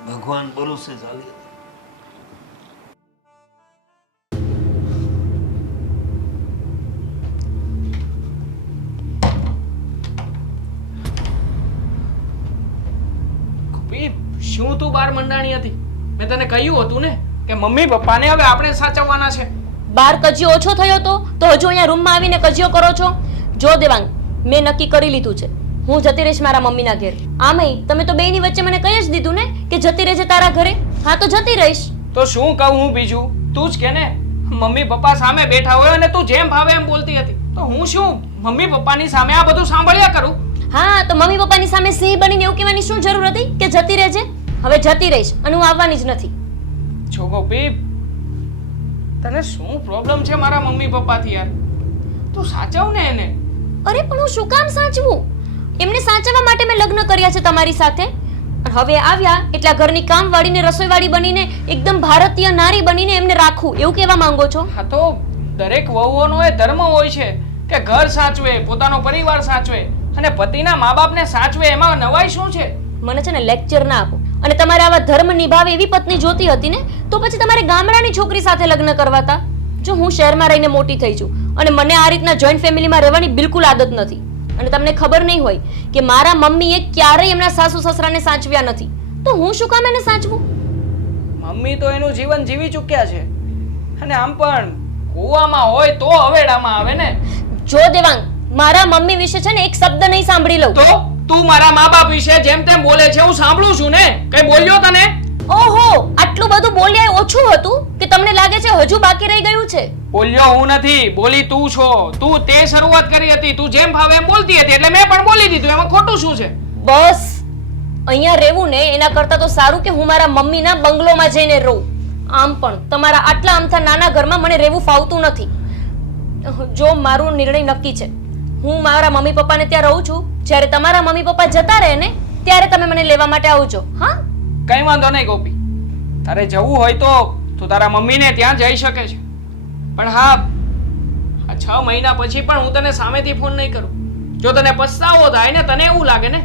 ભગવાન ભરોસે ચાલે. શું તું બાર મંડાણી હતી? મેં તને કહ્યું હતું ને કે મમ્મી પપ્પાને હવે આપણે સાચવવાના છે. બાર કજિયો ઓછો થયો તો હજુ અહીંયા રૂમમાં આવીને કજિયો કરો છો? જો દેવાંગ, મેં નક્કી કરી લીધું છે, હું જતી રહીશ મારા મમ્મીના ઘેર. આમેય તમે તો બેયની વચ્ચે મને કહી જ દીધું ને કે જતી રહેજે તારા ઘરે. હા તો જતી રહીશ. તો શું કહું હું બીજું? તું જ કે ને, મમ્મી પપ્પા સામે બેઠા હોય અને તું જેમ ભાવે એમ બોલતી હતી, તો હું શું મમ્મી પપ્પાની સામે આ બધું સાંભળ્યા કરું? હા તો મમ્મી પપ્પાની સામે સિંહ બનીને એવું કહેવાની શું જરૂર હતી કે જતી રહેજે? હવે જતી રહીશ અને હું આવવાની જ નથી. જો ગોપી, તને શું પ્રોબ્લેમ છે મારા મમ્મી પપ્પાથી યાર? તું સાચવ ને એને. અરે પણ હું શું કામ સાચવું? એમને સાચવવા માટે મેં લગ્ન કર્યા છે તમારી સાથે. અને હવે આવ્યા એટલે ઘરની કામવાળી ને રસોઈવાળી બનીને એકદમ ભારતીય નારી બનીને એમને રાખવું એવું કહેવા માંગો છો? હા તો દરેક વહુઓનો એ ધર્મ હોય છે કે ઘર સાચવે, પોતાનો પરિવાર સાચવે અને પતિના મા બાપને સાચવે. એમાં નવાઈ શું છે? મને છે ને લેક્ચર ના આપો. અને તમારે આવા ધર્મ નિભાવે એવી પત્ની જોતી હતી ને તો પછી તમારે ગામડાની છોકરી સાથે લગ્ન કરવા હતા. જો હું શહેરમાં રહીને મોટી થઈ છું અને મને આ રીતના જોઈન્ટ ફેમિલીમાં રહેવાની બિલકુલ આદત નથી. અને તમને ખબર નહીં હોય કે મારા મમ્મીએ ક્યારેય એમના સાસુ સસરાને સાચવ્યા નથી, તો હું શું કામ એને સાચવું? મમ્મી તો એનું જીવન જીવી ચૂક્યા છે અને આમ પણ કુવામાં હોય તો હવેડામાં આવે ને. જો દેવાંગ, મારા મમ્મી વિશે છે ને એક શબ્દ નહીં સાંભળી લઉં. તો તું મારા મા બાપ વિશે જેમ તેમ બોલે છે, હું સાંભળું છું ને. કઈ બોલ્યો તને? ઓહો, આટલું બધું બોલ્યા એ ઓછું હતું કે તમને લાગે છે હજુ બાકી રહી ગયું છે? બોલ્યો હું નથી, બોલી તું છો. તું તે શરૂઆત કરી હતી, તું જેમ ભાવે એમ બોલતી હતી એટલે મેં પણ બોલી દીધું. એમાં ખોટું શું છે? બસ અહીંયા રહેવું ને એના કરતા તો સારું કે હું મારા મમ્મીના બંગલોમાં જઈને રહું. આમ પણ તમારા આટલા અમથા નાના ઘરમાં મને રહેવું ફાવતું નથી. જો મારો નિર્ણય નક્કી છે, હું મારા મમ્મી પપ્પાને ત્યાં રહું છું. જ્યારે તમારા મમ્મી પપ્પા જતા રહે ને ત્યારે તમે મને લેવા માટે આવજો. હા, કઈ વાંધો નહીં ગોપી, તારે જવું હોય તો તું તારા મમ્મીને ત્યાં જઈ શકે છે. પણ હા, આ 6 મહિના પછી પણ હું તને સામેથી ફોન નહીં કરું. જો તને પસ્તાવો થાય ને, તને એવું લાગે ને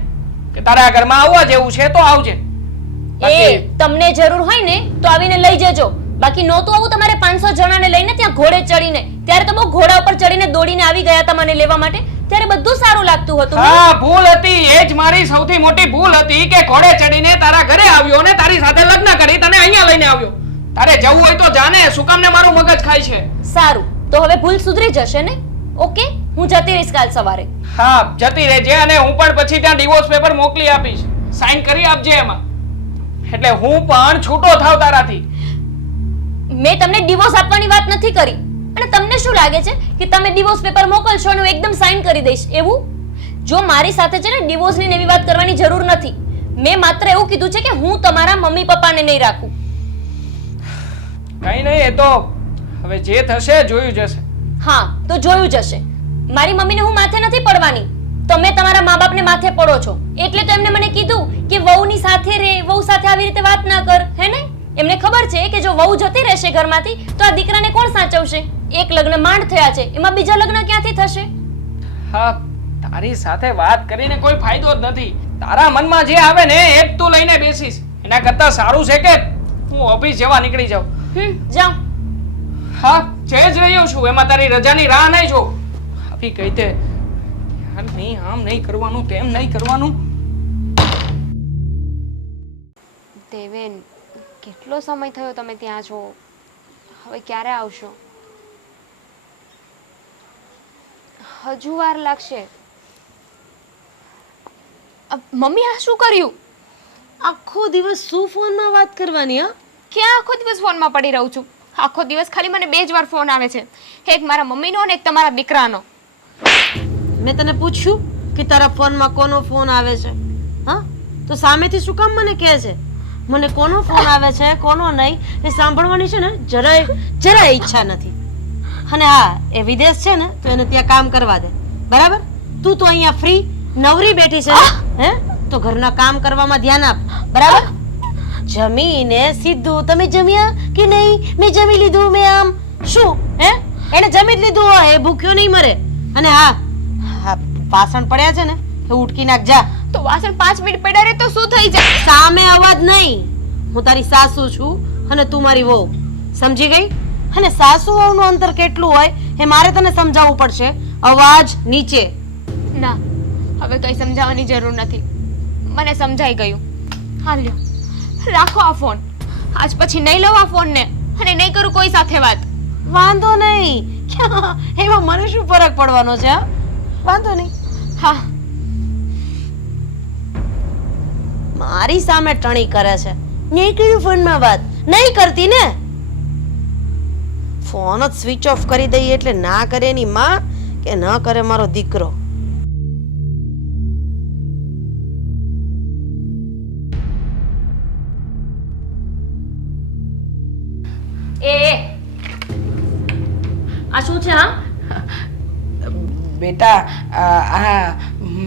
કે તારા ઘરમાં આવવા જેવું છે તો આવજે. એ તમને જરૂર હોય ને તો આવીને લઈ જજો. બાકી નહોતું આવું તમારે 500 જણાને લઈને ત્યાં ઘોડે ચડીને. ત્યારે તો બહુ ઘોડા ઉપર ચડીને દોડીને આવી ગયા હતા મને લેવા માટે. ત્યારે બધું સારું લાગતું હતું. હા, ભૂલ હતી. એ જ મારી સૌથી મોટી ભૂલ હતી કે ઘોડે ચડીને તારા ઘરે આવ્યો ને તારી સાથે લગ્ન કરી તને અહીંયા લઈને આવ્યો. તારે જવું હોય તો જાને, શું કામ ને મારું મગજ ખાય છે? સારું, તો હવે ભૂલ સુધરી જશે ને? ઓકે, હું જતી રહીશ કાલ સવારે. હા, જતી રહેજે અને હું પણ પછી ત્યાં ડિવોર્સ પેપર મોકલી આપીશ. સાઈન કરી આપજે એમાં. એટલે હું પણ છૂટો થાવ તારાથી. મેં તમને ડિવોર્સ આપવાની વાત નથી કરી. અને તમને શું લાગે છે કે તમે ડિવોર્સ પેપર મોકલશો અને હું એકદમ સાઈન કરી દઈશ એવું? જો મારી સાથે છે ને ડિવોર્સની એવી વાત કરવાની જરૂર નથી. મેં માત્ર એવું કીધું છે કે હું તમારા મમ્મી પપ્પાને નહીં રાખું. કઈ નહીં, એ તો હવે જે થશે જોયું જશે. હા, તો જોયું જશે. મારી મમ્મીને હું માથે નથી પડવાની, તમે તમારા મા બાપને માથે પડો છો. એટલે તો એમને મને કીધું કે વહુની સાથે રહે, વહુ સાથે આવી રીતે વાત ના કર, હે ને? એમને ખબર છે કે જો વહુ જતી રહેશે ઘરમાંથી તો આ દીકરાને કોણ સાચવશે? એક લગ્ન માંડ થયા છે, એમાં બીજા લગ્ન ક્યાંથી થશે? હા, તારી સાથે વાત કરીને કોઈ ફાયદો જ નથી. તારા મનમાં જે આવે ને એ જ તું લઈને બેસીશ. એના કરતાં સારું છે કે હું ઓફિસ જવા નીકળી જાઉં. જાઓ. હા, જઈ જ રહ્યો છું. એમાં તારી રજાની રાહ નહીં જો. આવી કહી દે યાર, નહીં આમ નહીં કરવાનું, તેમ નહીં કરવાનું. દેવેન, કેટલો સમય થયો તમે ત્યાં છો? હવે ક્યારે આવશો? હજુ વાર લાગશે. મમ્મી, આ શું કર્યું? આખો દિવસ શું ફોનમાં વાત કરવાની? હા, ક્યાં આખો દિવસ ફોનમાં પડી રહું છું? આખો દિવસ ખાલી મને 2 જ વાર ફોન આવે છે, એક મારા મમ્મીનો અને એક તમારા દીકરાનો. મેં તને પૂછ્યું કે તારા ફોનમાં કોનો ફોન આવે છે? હા, તો સામેથી શું કામ મને કહે છે? મને કોનો ફોન આવે છે કોનો નહીં એ સાંભળવાની છે ને જરાય ઈચ્છા નથી. અને હા, એ વિદેશ છે ને તો એને ત્યાં કામ કરવા દે, બરાબર? તું તો અહીંયા ફ્રી નવરી બેઠી છે ને, હે? તો ઘરના કામ કરવામાં ધ્યાન આપ, બરાબર? જમીને સીધું તમે જમ્યા કે નહીં? મેં જમી લીધું, મેં આમ શું? હે, એને જમી જ લીધું હોય, એ ભૂખ્યો નહીં મરે. અને હા, વાસણ પડ્યા છે ને તો ઉટકી નાખ જા. તો વાસણ 5 મિનિટ પડ્યા રહે તો શું થઈ જાય? સામે અવાજ નહીં. હું તારી સાસુ છું અને તું મારી વહુ, સમજી ગઈ? અને સાસુ વહુનું અંતર કેટલું હોય એ મારે તને સમજાવવું પડશે. અવાજ નીચે. ના, હવે કંઈ સમજાવવાની જરૂર નથી, મને સમજાઈ ગયું. હા લ્યો, રાખો આ ફોન. આજ પછી નહીં લઉં આ ફોનને અને નહીં કરું કોઈ સાથે વાત. વાંધો નહીં, એમાં મને શું ફરક પડવાનો છે? વાંધો નહીં. હા, મારી સામે ટણી કરે છે. નહીં કર્યું ફોનમાં વાત? નહીં કરતી ને? ફોન જ સ્વિચ ઓફ કરી દઈએ એટલે ના કરે એની માં કે ન કરે મારો દીકરો. એ આ શું છે? હા, બેટા, આ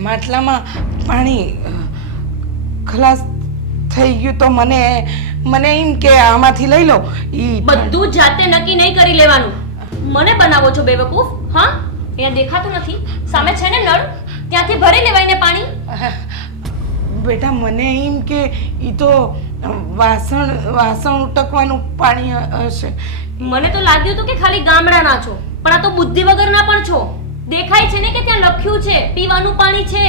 માટલામાં પાણી ખલાસ થઈ ગયું તો મને એમ કે આમાંથી લઈ લો. ઈ બધું જાતે નક્કી નહીં કરી લેવાનું. મને બનાવો છો બેવકૂફ? હા, અહીંયા દેખાતું નથી, સામે છે ને નળ, ત્યાંથી ભરી લેવાય ને પાણી. બેટા, મને એમ કે ઈ તો વાસણ ઉટકવાનું પાણી હશે. મને તો લાગ્યું હતું કે ખાલી ગામડાના છો, પણ આ તો બુદ્ધિ વગરના પણ છો. દેખાય છે ને કે ત્યાં લખ્યું છે પીવાનું પાણી છે.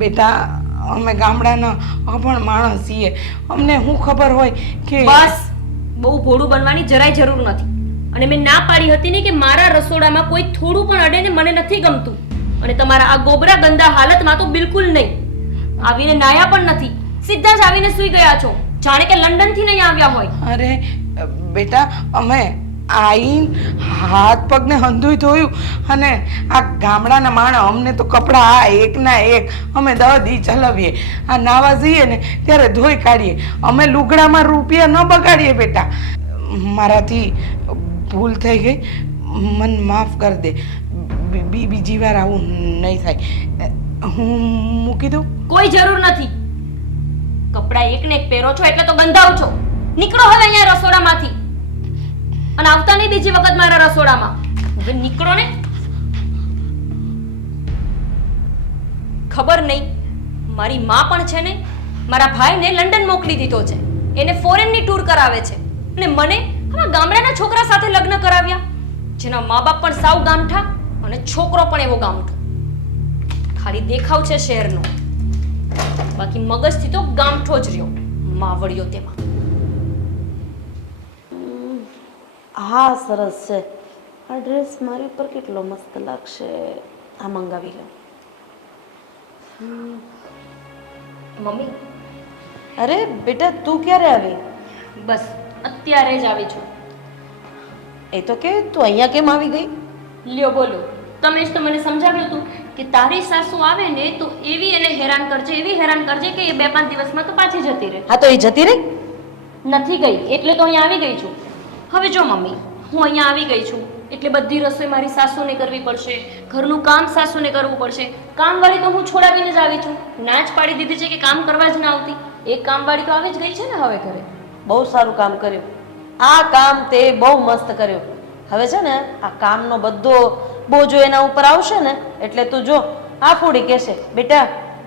બેટા, અમે ગામડાના અભણ માણસ છીએ, અમને શું ખબર હોય કે. બસ, બહુ ભોળું બનવાની જરાય જરૂર નથી. અને મેં ના પાડી હતી ને કે મારા રસોડામાં કોઈ થોડું પણ અડે ને મને નથી ગમતું. અને તમારા આ ગોબરા ગંદા હાલતમાં તો બિલકુલ નહીં. આવીને નાયા પણ નથી, સીધા જ આવીને સૂઈ ગયા છો, જાણે કે લંડન થી નહીં આવ્યા હોય. અરે બેટા, અમે આઈન હાથ પગને હંધુય ધોયું અને આ ગામડાના માણસ અમને તો કપડાં આ એકના એક અમે 10 દી ચલાવીએ. આ નાવા જઈએ ને ત્યારે ધોઈ કાઢીએ. અમે લુગડામાં રૂપિયા ન બગાડીએ. બેટા, મારાથી ભૂલ થઈ ગઈ, મને માફ કરી દે. બીજી વાર આવું નહીં થાય. હું મૂકી દઉં? કોઈ જરૂર નથી. કપડાં એકને એક પહેરો છો એટલે તો ગંધાવ છો. નીકળો હવે અહીંયા રસોડામાંથી, અને આવતા નહીં બીજી વખત મારા રસોડામાં. હવે નીકળો ને. ખબર નહીં, મારી માં પણ છે ને મારા ભાઈને લંડન મોકલી દીધો છે, એને ફોરેનની ટૂર કરાવે છે, અને મને આવા ગામડાના છોકરા સાથે લગ્ન કરાવ્યા, જેના મા બાપ પણ સાવ ગામઠા અને છોકરો પણ એવો ગામઠો. ખાલી દેખાવ છે શહેરનો, બાકી મગજથી તો ગામઠો જ રહ્યો, માવડિયો તેમાં. હા, સરસ છે. આ ડ્રેસ મારી ઉપર કેટલો મસ્ત લાગશે. આ મંગાવી લો. મમ્મી, અરે બેટા, તું ક્યારે આવી? બસ અત્યારે જ આવી છું. એ તો કે તું અહીંયા કેમ આવી ગઈ? લ્યો બોલો, તમે જ તો મને સમજાવ્યું હતું કે તારી સાસુ આવે ને તો એવી એને હેરાન કરજે, એવી હેરાન કરજે કે એ 2-5 દિવસમાં તો પાછી જતી રહે. હા, તો એ જતી રહી? નથી ગઈ એટલે તો અહીંયા આવી ગઈ છું. હવે જો મમ્મી, હું અહીંયા આવી ગઈ છું, એટલે બધી રસોઈ મારી સાસુને કરવી પડશે, ઘરનું કામ સાસુને કરવું પડશે. કામવાળી તો હું છોડાવીને જ આવી છું. ના જ પાડી દીધી છે કે કામ કરવા જ ના આવતી. એક કામવાળી તો આવી જ ગઈ છે ને હવે ઘરે. બહુ સારું કામ કર્યું. આ કામ તે બહુ મસ્ત કર્યું. હવે છે ને આ કામનો બધો બોજો એના ઉપર આવશે ને એટલે તું જો આ ફૂડી કહેશે બેટા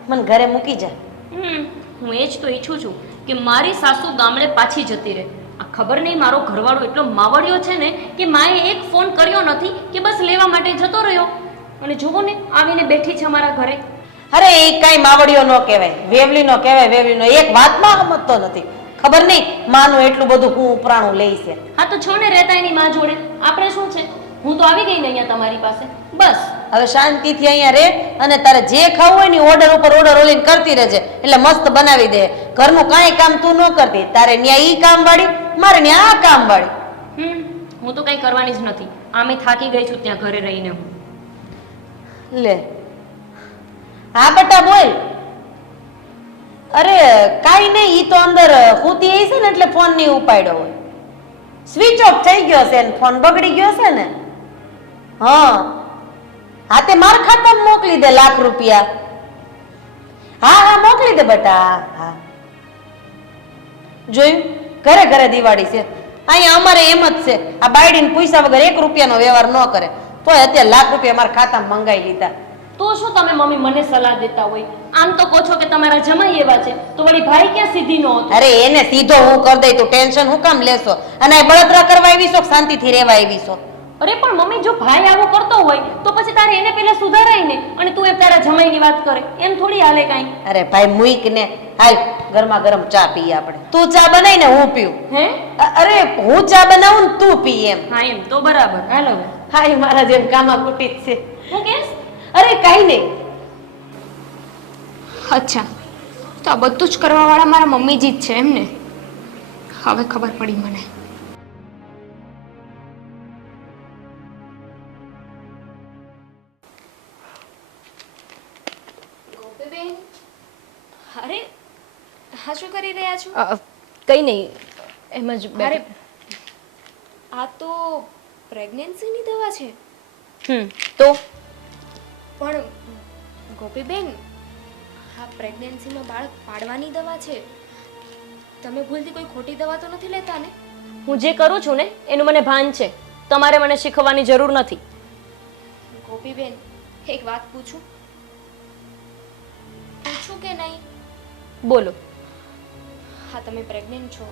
મને ઘરે મૂકી જા. હું એ જ તો ઈચ્છું છું કે મારી સાસુ ગામડે પાછી જતી રહે. આ ખબર નહીં મારો ઘરવાળો એટલો માવડિયો છે ને કે માએ એક ફોન કર્યો નથી કે બસ લેવા માટે જતો રહ્યો. અને જુઓ ને આવીને બેઠી છે અમારા ઘરે. અરે એ કાંઈ માવડીઓ ન કહેવાય, વેવલી નો કહેવાય. વેવલીનો એક વાતમાં સમજતો નથી. ખબર નહીં માનું એટલું બધું હું ઉપરાણું લઈ છે. હા તો છો ને રહેતા એની માં જોડે. આપણે શું છે, હું તો આવી ગઈ ને અહીંયા તમારી પાસે. બસ હવે શાંતિથી અહીંયા રે અને તારે જે ખાવું હોય ને ઓર્ડર ઉપર ઓર્ડર ઓલીને કરતી રહેજે એટલે મસ્ત બનાવી દે. ઘરનું કાંઈ કામ તું ન કરતી. તારે ન્યા ઈ કામ વાળી, મારે ન્યા આ કામ વાળી. હું તો કઈ કરવાની જ નથી. આમે થાકી ગઈ છું ત્યાં ઘરે રહીને હું. લે હા બેટા બોલ. અરે કાઈ નહીં, ઈ તો અંદર હુતી આવી છે ને એટલે ફોન નહીં ઉપાડ્યો હોય. સ્વિચ ઓફ થઈ ગયો છે ને ફોન બગડી ગયો છે ને. હા તે મારા ખાતામાં મોકલી દે લાખ રૂપિયા. હા મોકલી દે બેટા. હા જોયું, ઘરે ઘરે દિવાળી છે. અહીંયા અમારે એમ જ છે, આ બાયડીને પૈસા વગર 1 રૂપિયાનો વ્યવહાર ન કરે તોય અત્યારે લાખ રૂપિયા મારા ખાતામાં મંગાવી લીધા. તો શું તમે મમ્મી મને સલાહ દેતા હોય? આમ તો કહો છો કે તમારા જમાઈ એવા છે તો વળી ભાઈ ક્યાં સીધી નો હતો? અરે એને સીધો હું કરી દઈ, તું ટેન્શન હું કામ લેશો? અને આ બળતરા કરવા આવી છો કે શાંતિથી રહેવા આવી છો? અરે પણ મમ્મી જો ભાઈ આવું કરતો હોય તો પછી તારે એને પેલા સુધારાય ને, અને તું એ તારા જમાઈની વાત કરે એમ થોડી હાલે કાંઈ. અરે ભાઈ મુઈક ને હાલ ગરમા ગરમ ચા પીએ આપણે. તું ચા બનાવી ને હું પીવું. હે અરે હું ચા બનાવું ને તું પી એમ. હા એમ તો બરાબર. હાલો હા એ મારા જેમ કામા કુટી જ છે. હું કેસ અરે કાઈ નહીં. અચ્છા, તો આ બધું જ કરવાવાળા મારા મમ્મીજી જ છે એમ ને? હવે ખબર પડી મને. ગોપીબેન, અરે હા શું કરી રહ્યા છો? કઈ નહીં, એમ જ અરે આ તો પ્રેગ્નન્સીની દવા છે. તો પણ ગોપીબેન, આ પ્રેગ્નન્સીમાં બાળક પાડવાની દવા છે. તમે ભૂલથી કોઈ ખોટી દવા તો નથી લેતા ને? હું જે કરું છું ને એનું મને ભાન છે. તમારે મને શીખવવાની જરૂર નથી. ગોપીબેન, એક વાત પૂછું કે નહીં? બોલો. હા, તમે પ્રેગ્નન્ટ છો,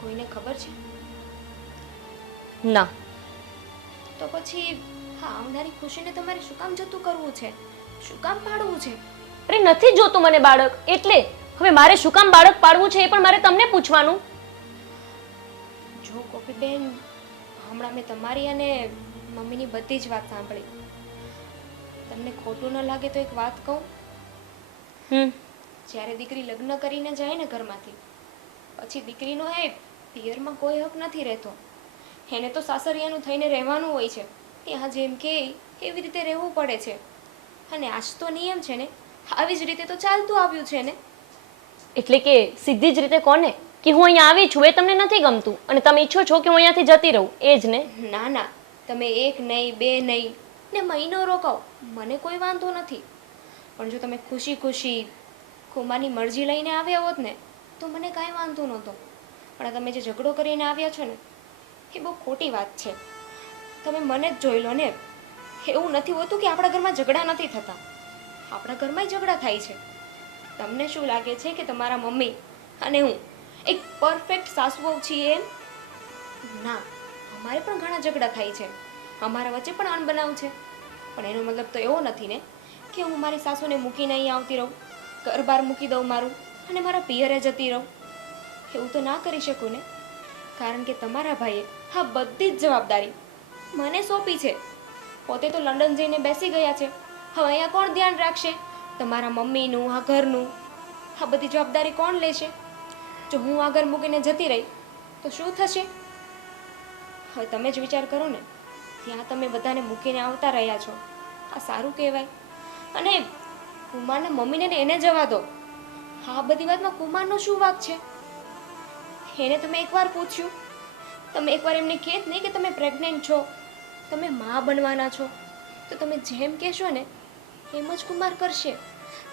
કોઈને ખબર છે? ના. તો પછી હા આવનારી ખુશીને તમારે શું કામ જતું કરવું છે? શું કામ પાડવું છે? અરે નથી જોતું મને બાળક, એટલે હવે મારે શું કામ બાળક પાડવું છે એ પણ મારે તમને પૂછવાનું. જો ગોપીબેન, હમણાં મેં તમારી અને મમ્મીની બધી જ વાત સાંભળી. તમને ખોટું ન લાગે તો એક વાત કહું? જ્યારે દીકરી લગ્ન કરીને જાય ને ઘરમાંથી, પછી દીકરીનો એ પિયરમાં કોઈ હક નથી રહેતો. એને તો સાસરિયાનું થઈને રહેવાનું હોય છે. ત્યાં જેમ કે એવી રીતે રહેવું પડે છે. અને આજ તો નિયમ છે ને, આવી જ રીતે તો ચાલતું આવ્યું છે ને. એટલે કે સીધી જ રીતે કોને કે હું અહીંયા આવી છું એ તમને નથી ગમતું અને તમે ઈચ્છો છો કે હું અહીંયાથી જતી રહું, એ જ ને? ના ના, તમે 1 નહીં 2 નહીં ને મહિનો રોકાઓ, મને કોઈ વાંધો નથી. પણ જો તમે ખુશી ખુશી કુમારની મરજી લઈને આવ્યા હોત ને તો મને કાંઈ વાંધો નહોતો. પણ તમે જે ઝઘડો કરીને આવ્યા છો ને એ બહુ ખોટી વાત છે. તમે મને જ જોઈ લો ને, એવું નથી હોતું કે આપણા ઘરમાં ઝઘડા નથી થતા. આપણા ઘરમાં ઝઘડા થાય છે. તમને શું લાગે છે કે તમારા મમ્મી અને હું એક પરફેક્ટ સાસુ છીએ એમ? ના, અમારે પણ ઘણા ઝઘડા થાય છે. અમારા વચ્ચે પણ અણબનાવ છે. પણ એનો મતલબ તો એવો નથી ને કે હું મારી સાસુને મૂકીને અહીં આવતી રહું, ઘર બહાર મૂકી દઉં મારું અને મારા પિયરે જતી રહું. એવું તો ના કરી શકું ને, કારણ કે તમારા ભાઈએ હા બધી જ જવાબદારી મને સોંપી છે. પોતે તો લંડન જઈને બેસી ગયા છે. હવે અહીંયા કોણ ધ્યાન રાખશે? તમારા મમ્મીનું, આ ઘરનું, આ બધી જવાબદારી કોણ લેશે? જો હું આ ઘર મૂકીને જતી રહી તો શું થશે? હવે તમે જ વિચાર કરો ને. ત્યાં તમે બધાને મૂકીને આવતા રહ્યા છો, આ સારું કહેવાય? અને કુમારના મમ્મીને ને એને જવા દો. આ બધી વાતમાં કુમારનો શું વાંક છે? એને તમે એકવાર પૂછ્યું? તમે એકવાર એમને કહેત નહીં કે તમે પ્રેગ્નન્ટ છો? તમે માં બનવાના છો તો તમે જેમ કહેશો ને એમ જ કુમાર કરશે.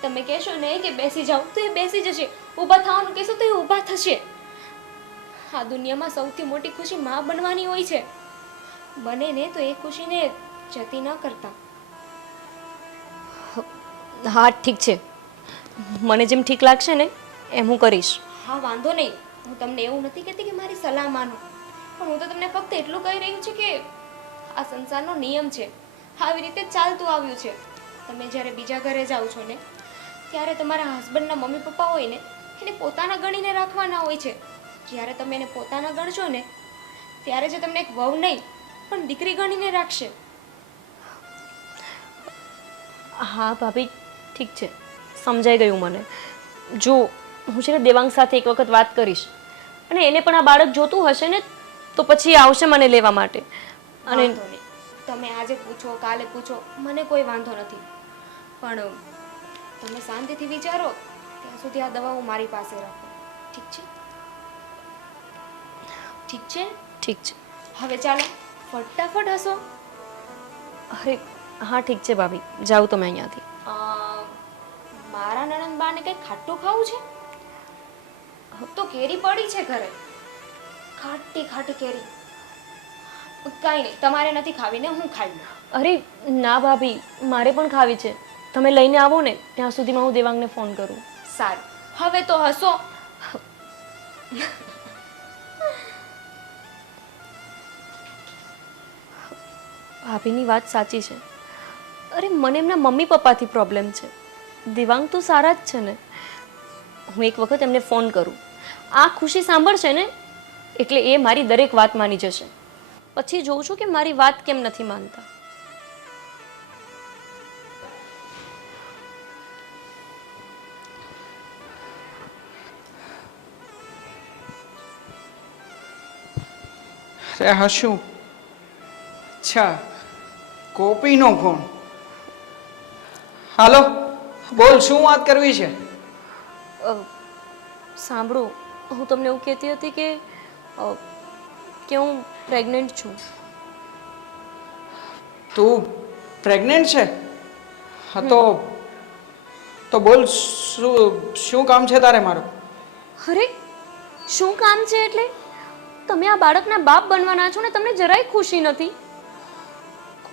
તમે કહેશો ને કે બેસી જાઓ તો એ બેસી જશે, ઊભા થવાનું કહેશો તો એ ઊભા થશે. આ દુનિયામાં સૌથી મોટી ખુશી માં બનવાની હોય છે. બને ને તો એ ખુશીને જતી ન કરતા. હા ઠીક છે, મને જેમ ઠીક લાગશે ને એમ હું કરીશ. હા વાંધો નહીં, હું તમને એવું નથી કહેતી કે મારી સલાહ માનો, પણ હું તો તમને ફક્ત એટલું કહી રહ્યું છું કે આ સંસારનો નિયમ છે, આવી રીતે જ ચાલતું આવ્યું છે. તમે જ્યારે બીજા ઘરે જાઓ છો ને ત્યારે તમારા હસબન્ડના મમ્મી પપ્પા હોય ને એને પોતાના ગણીને રાખવાના હોય છે. જ્યારે તમે એને પોતાના ગણશો ને ત્યારે જે તમને એક વહુ નહીં પણ દીકરી ગણીને રાખશે. હા ભાભી ઠીક છે, સમજાઈ ગયું મને. જો હું છે ને દેવાંગ સાથે એક વખત વાત કરીશ અને એને પણ આ બાળક જોતું હશે ને તો પછી આવશે મને લેવા માટે. અને વાંધો નહીં, તમે આજે પૂછો કાલે પૂછો, મને કોઈ વાંધો નથી, પણ તમે શાંતિથી વિચારો ત્યાં સુધી આ દવાઓ મારી પાસે રાખો. ઠીક છે? ઠીક છે? ઠીક છે. હવે ચાલો ફટાફટ હસો. અરે હા ઠીક છે ભાભી, જાઉં તમે અહીંયાથી. મારા નણંદ બાને કંઈ ખાટું ખાવું છે તો કેરી પડી છે ઘરે, ખાટી ખાટી કેરી. કાંઈ નહીં, તમારે નથી ખાવી ને હું ખાઈ લઉં. અરે ના ભાભી, મારે પણ ખાવી છે. તમે લઈને આવો ને ત્યાં સુધીમાં હું દેવાંગને ફોન કરું. સારું, હવે તો હસો. ભાભીની વાત સાચી છે. અરે મને એમના મમ્મી પપ્પાથી પ્રોબ્લેમ છે. દેવાંગ તો સારા જ છે ને. હું એક વખત એમને ફોન કરું, આ ખુશી સાંભળશે ને એટલે એ મારી દરેક વાત માની જશે. પછી જોઉં છું કે મારી વાત કેમ નથી માનતા. અરે હશું, અચ્છા ગોપીનો ફોન. હાલો બોલ, શું વાત કરવી છે? સાંભળો, હું તમને એવું કહેતી હતી કે હું પ્રેગ્નન્ટ છું. તું પ્રેગ્નેન્ટ છે? હા તો બોલ, શું કામ છે તારે મારું? અરે શું કામ છે એટલે? તમે આ બાળકના બાપ બનવાના છો ને તમને જરાય ખુશી નથી?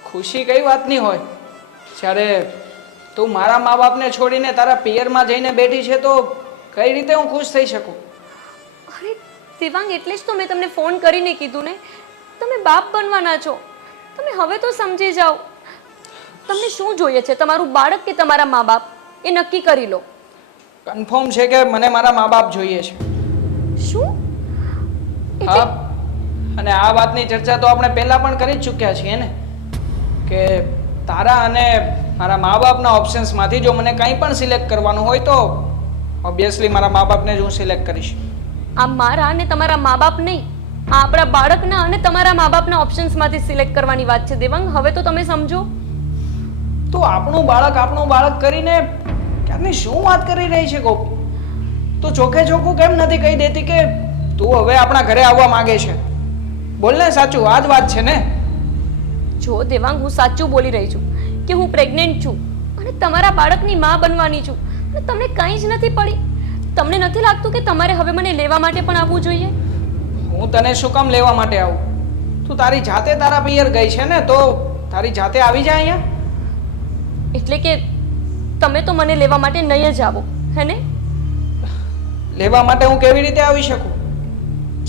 ખુશી કઈ વાતની હોય જ્યારે તું મારા મા બાપને છોડીને તારા પિયરમાં જઈને બેઠી છે, તો કઈ રીતે હું ખુશ થઈ શકું? અરે દેવાંગ, એટલે જ તો મેં તમને ફોન કરીને કીધું ને, તમે બાપ બનવાના છો. તમે હવે તો સમજી જાઓ. તમને શું જોઈએ છે, તમારું બાળક કે તમારા મા બાપ? એ નક્કી કરી લો. કન્ફર્મ છે કે મને મારા મા બાપ જોઈએ છે. શું? હા, અને આ વાતની ચર્ચા તો આપણે પહેલા પણ કરી જ ચૂક્યા છીએ ને, કે તારા અને મારા મા બાપના ઓપ્શન્સમાંથી જો મને કંઈ પણ સિલેક્ટ કરવાનું હોય તો ઓબ્વિયસલી મારા મા બાપને જ હું સિલેક્ટ કરીશ. આ મારા અને તમારા મા બાપ નહીં, આ આપણા બાળકના અને તમારા મા બાપના ઓપ્શન્સમાંથી સિલેક્ટ કરવાની વાત છે. દેવાંગ, હવે તો તમે સમજો. તું આપણું બાળક કરીને ક્યારની શું વાત કરી રહી છે ગોપી? તું ચોખ્ખે ચોખ્ખું કેમ નથી કહી દેતી કે તું હવે આપણા ઘરે આવવા માંગે છે? બોલ ને સાચું, આ જ વાત છે ને? જો દેવાંગ, હું સાચું બોલી રહી છું કે હું પ્રેગ્નેન્ટ છું અને તમારા બાળકની માં બનવાની છું. અને તમને કંઈ જ નથી પડી? તમને નથી લાગતું કે તમારે હવે મને લેવા માટે પણ આવવું જોઈએ? હું તને શું કામ લેવા માટે આવું? તું તારી જાતે તારા પિયર ગઈ છે ને, તો તારી જાતે આવી જા અહીંયા. એટલે કે તમે તો મને લેવા માટે નહીં જ આવો, હે ને? લેવા માટે હું કેવી રીતે આવી શકું?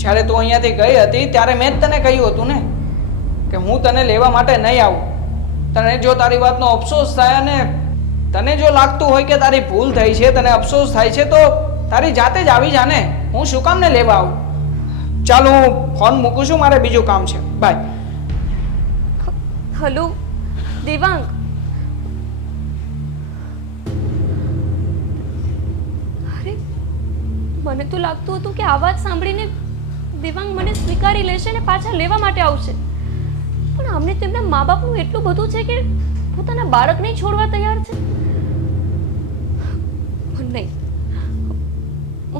જ્યારે તું અહીંયાથી ગઈ હતી ત્યારે મેં જ તને કહ્યું હતું ને કે હું તને લેવા માટે નહીં આવું. તને જો તારી વાતનો અફસોસ થાય અને તને જો લાગતું હોય કે તારી ભૂલ થઈ છે, તને અફસોસ થાય છે, તો તારી જાતે જ આવી જા ને. હું શું કામ ને લેવા આવું? ચાલ હું ફોન મૂકું છું, મારે બીજું કામ છે. બાય. હલો દેવાંગ. અરે મને તો લાગતું હતું કે આ વાત સાંભળીને દેવાંગ મને સ્વીકારી લેશે ને પાછા લેવા માટે આવશે, પણ અમને તેમના મા બાપનું એટલું બધું છે કે પોતાના બાળકને છોડવા તૈયાર છે. નહીં,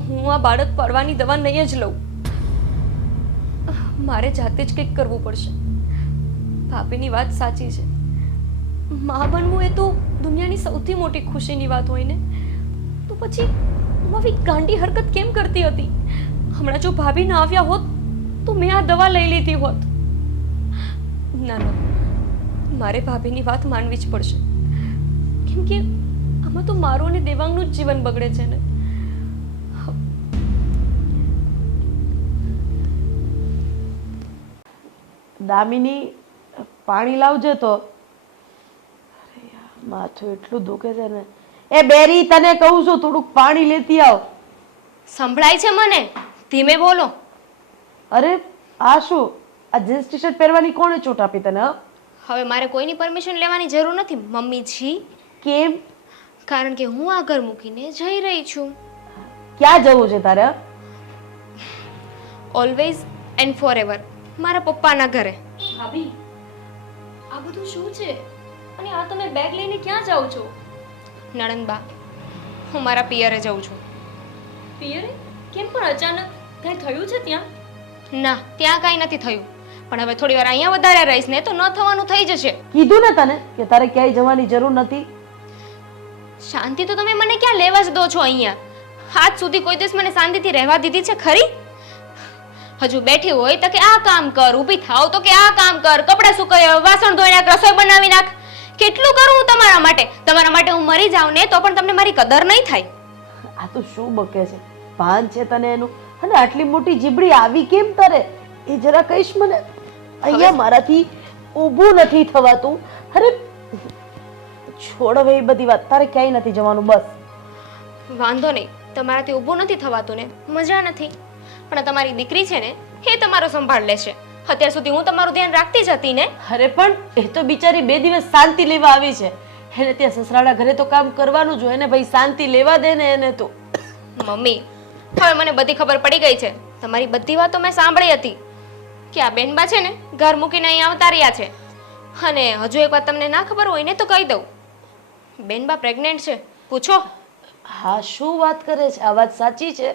હું આ બાળક પડવાની દવા નહીં જ લઉં. મારે જાતે જ કંઈક કરવું પડશે. ભાભીની વાત સાચી છે. મા બનવું એ તો દુનિયાની સૌથી મોટી ખુશીની વાત હોય ને, તો પછી હું આવી ગાંડી હરકત કેમ કરતી હતી? હમણાં જો ભાભી ના આવ્યા હોત તો મેં આ દવા લઈ લીધી હોત. ના ના, મારે ભાભીની વાત માનવી જ પડશે, કેમ કે આમાં તો મારું અને દેવાંગનું જ જીવન બગડે છે ને. દામિની, પાણી લાવજે તો. અરે યાર, માથું એટલું દુખે છે ને. એ બેરી, તને કહું છું થોડુંક પાણી લેતી આવ. સંભળાય છે મને, ધીમે બોલો. અરે આ શું, આ જીન્સ ટી શર્ટ પહેરવાની કોણે છૂટ આપી તને? હા? હવે મારે કોઈની પરમિશન લેવાની જરૂર નથી મમ્મીજી, કેમ? કારણ કે હું આ ઘર મૂકીને જઈ રહી છું. ક્યાં જવું છે તારે? હા? ઓલવેઝ એન્ડ ફોર એવર, મારા પપ્પાના ઘરે. ભાભી, આ બધું શું છે? અને આ તમે બેગ લઈને ક્યાં જાઓ છો? નણંદબા, હું મારા પિયરે જઉં છું. પિયરે? કેમ પણ અચાનક? કંઈ થયું છે ત્યાં? ના, ત્યાં કાંઈ નથી થયું, પણ હવે થોડી વાર અહીંયા વધારે રહીશ ને તો ન થવાનું થઈ જશે. કીધું ને તને કે તારે ક્યાંય જવાની જરૂર નથી. શાંતિ તો તમે મને ક્યાં લેવા જ દો છો અહીંયા? આજ સુધી કોઈ દિવસ મને શાંતિથી રહેવા દીધી છે ખરી? હજુ બેઠી હોય તો કે આ કામ કર, ઊભી થાવ તો કે આ કામ કર, કપડાં સુકાય, વાસણ ધોઈ નાખ, રસોઈ બનાવી નાખ. કેટલું કરું હું તમારા માટે? તમારા માટે હું મરી જાઉં ને તો પણ તમને મારી કદર નહીં થાય. આ તો શું બકે છે? ભાન છે તને એનું? અને આટલી મોટી જીબડી આવી કેમ તારે? એ જરા કહીશ મને. અહીંયા મારાથી ઊભું નથી થવાતું. અરે છોડ હવે એ બધી વાત, તારે ક્યાંય નથી જવાનું. બસ વાંધો નહીં, તમારાથી ઊભું નથી થવાતું ને, મજા નથી. પણ તમારી દીકરી છે ને, એ તમારો સંભાળ લેશે. અત્યાર સુધી હું તમારું ધ્યાન રાખતી જ હતી ને. અરે પણ એ તો બિચારી 2 દિવસ શાંતિ લેવા આવી છે. એને ત્યાં સસરાના ઘરે તો કામ કરવાનું જ હોય ને ભાઈ. શાંતિ લેવા દે ને એને તો. મમ્મી, હવે મને બધી ખબર પડી ગઈ છે. તમારી બધી વાતો મેં સાંભળી હતી કે આ બેનબા છે ને ઘર મૂકીને અહીં આવતા રહ્યા છે. અને હજુ એક વાત તમને ના ખબર હોય ને તો કહી દઉં, બેનબા પ્રેગ્નેન્ટ છે. પૂછો. હા, શું વાત કરે છે? આ વાત સાચી છે?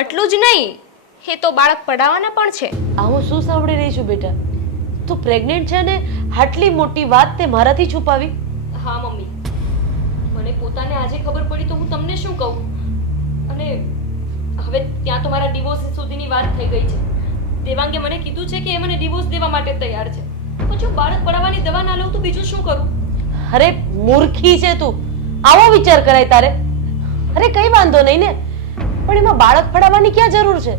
આટલું જ નહીં, એ તો બાળક પડાવવાના પણ છે. આવું શું સાંભળી રહી છું બેટા? તું પ્રેગ્નેન્ટ છે ને આટલી મોટી વાત તે મારાથી છુપાવી? હા મમ્મી, મને પોતાને આજે ખબર પડી તો હું તમને શું કહું? અને હવે ત્યાં તો મારા ડિવોર્સ સુધીની વાત થઈ ગઈ છે. દેવાંગે મને કીધું છે કે એ મને ડિવોર્સ દેવા માટે તૈયાર છે. પછી હું બાળક પડાવવાની દવા ના લઉં તો બીજું શું કરું? અરે મૂર્ખી છે તું, આવો વિચાર કરાય તારે? અરે કઈ વાંધો નહીં ને, પણ એમાં બાળક પડાવવાની ક્યાં જરૂર છે?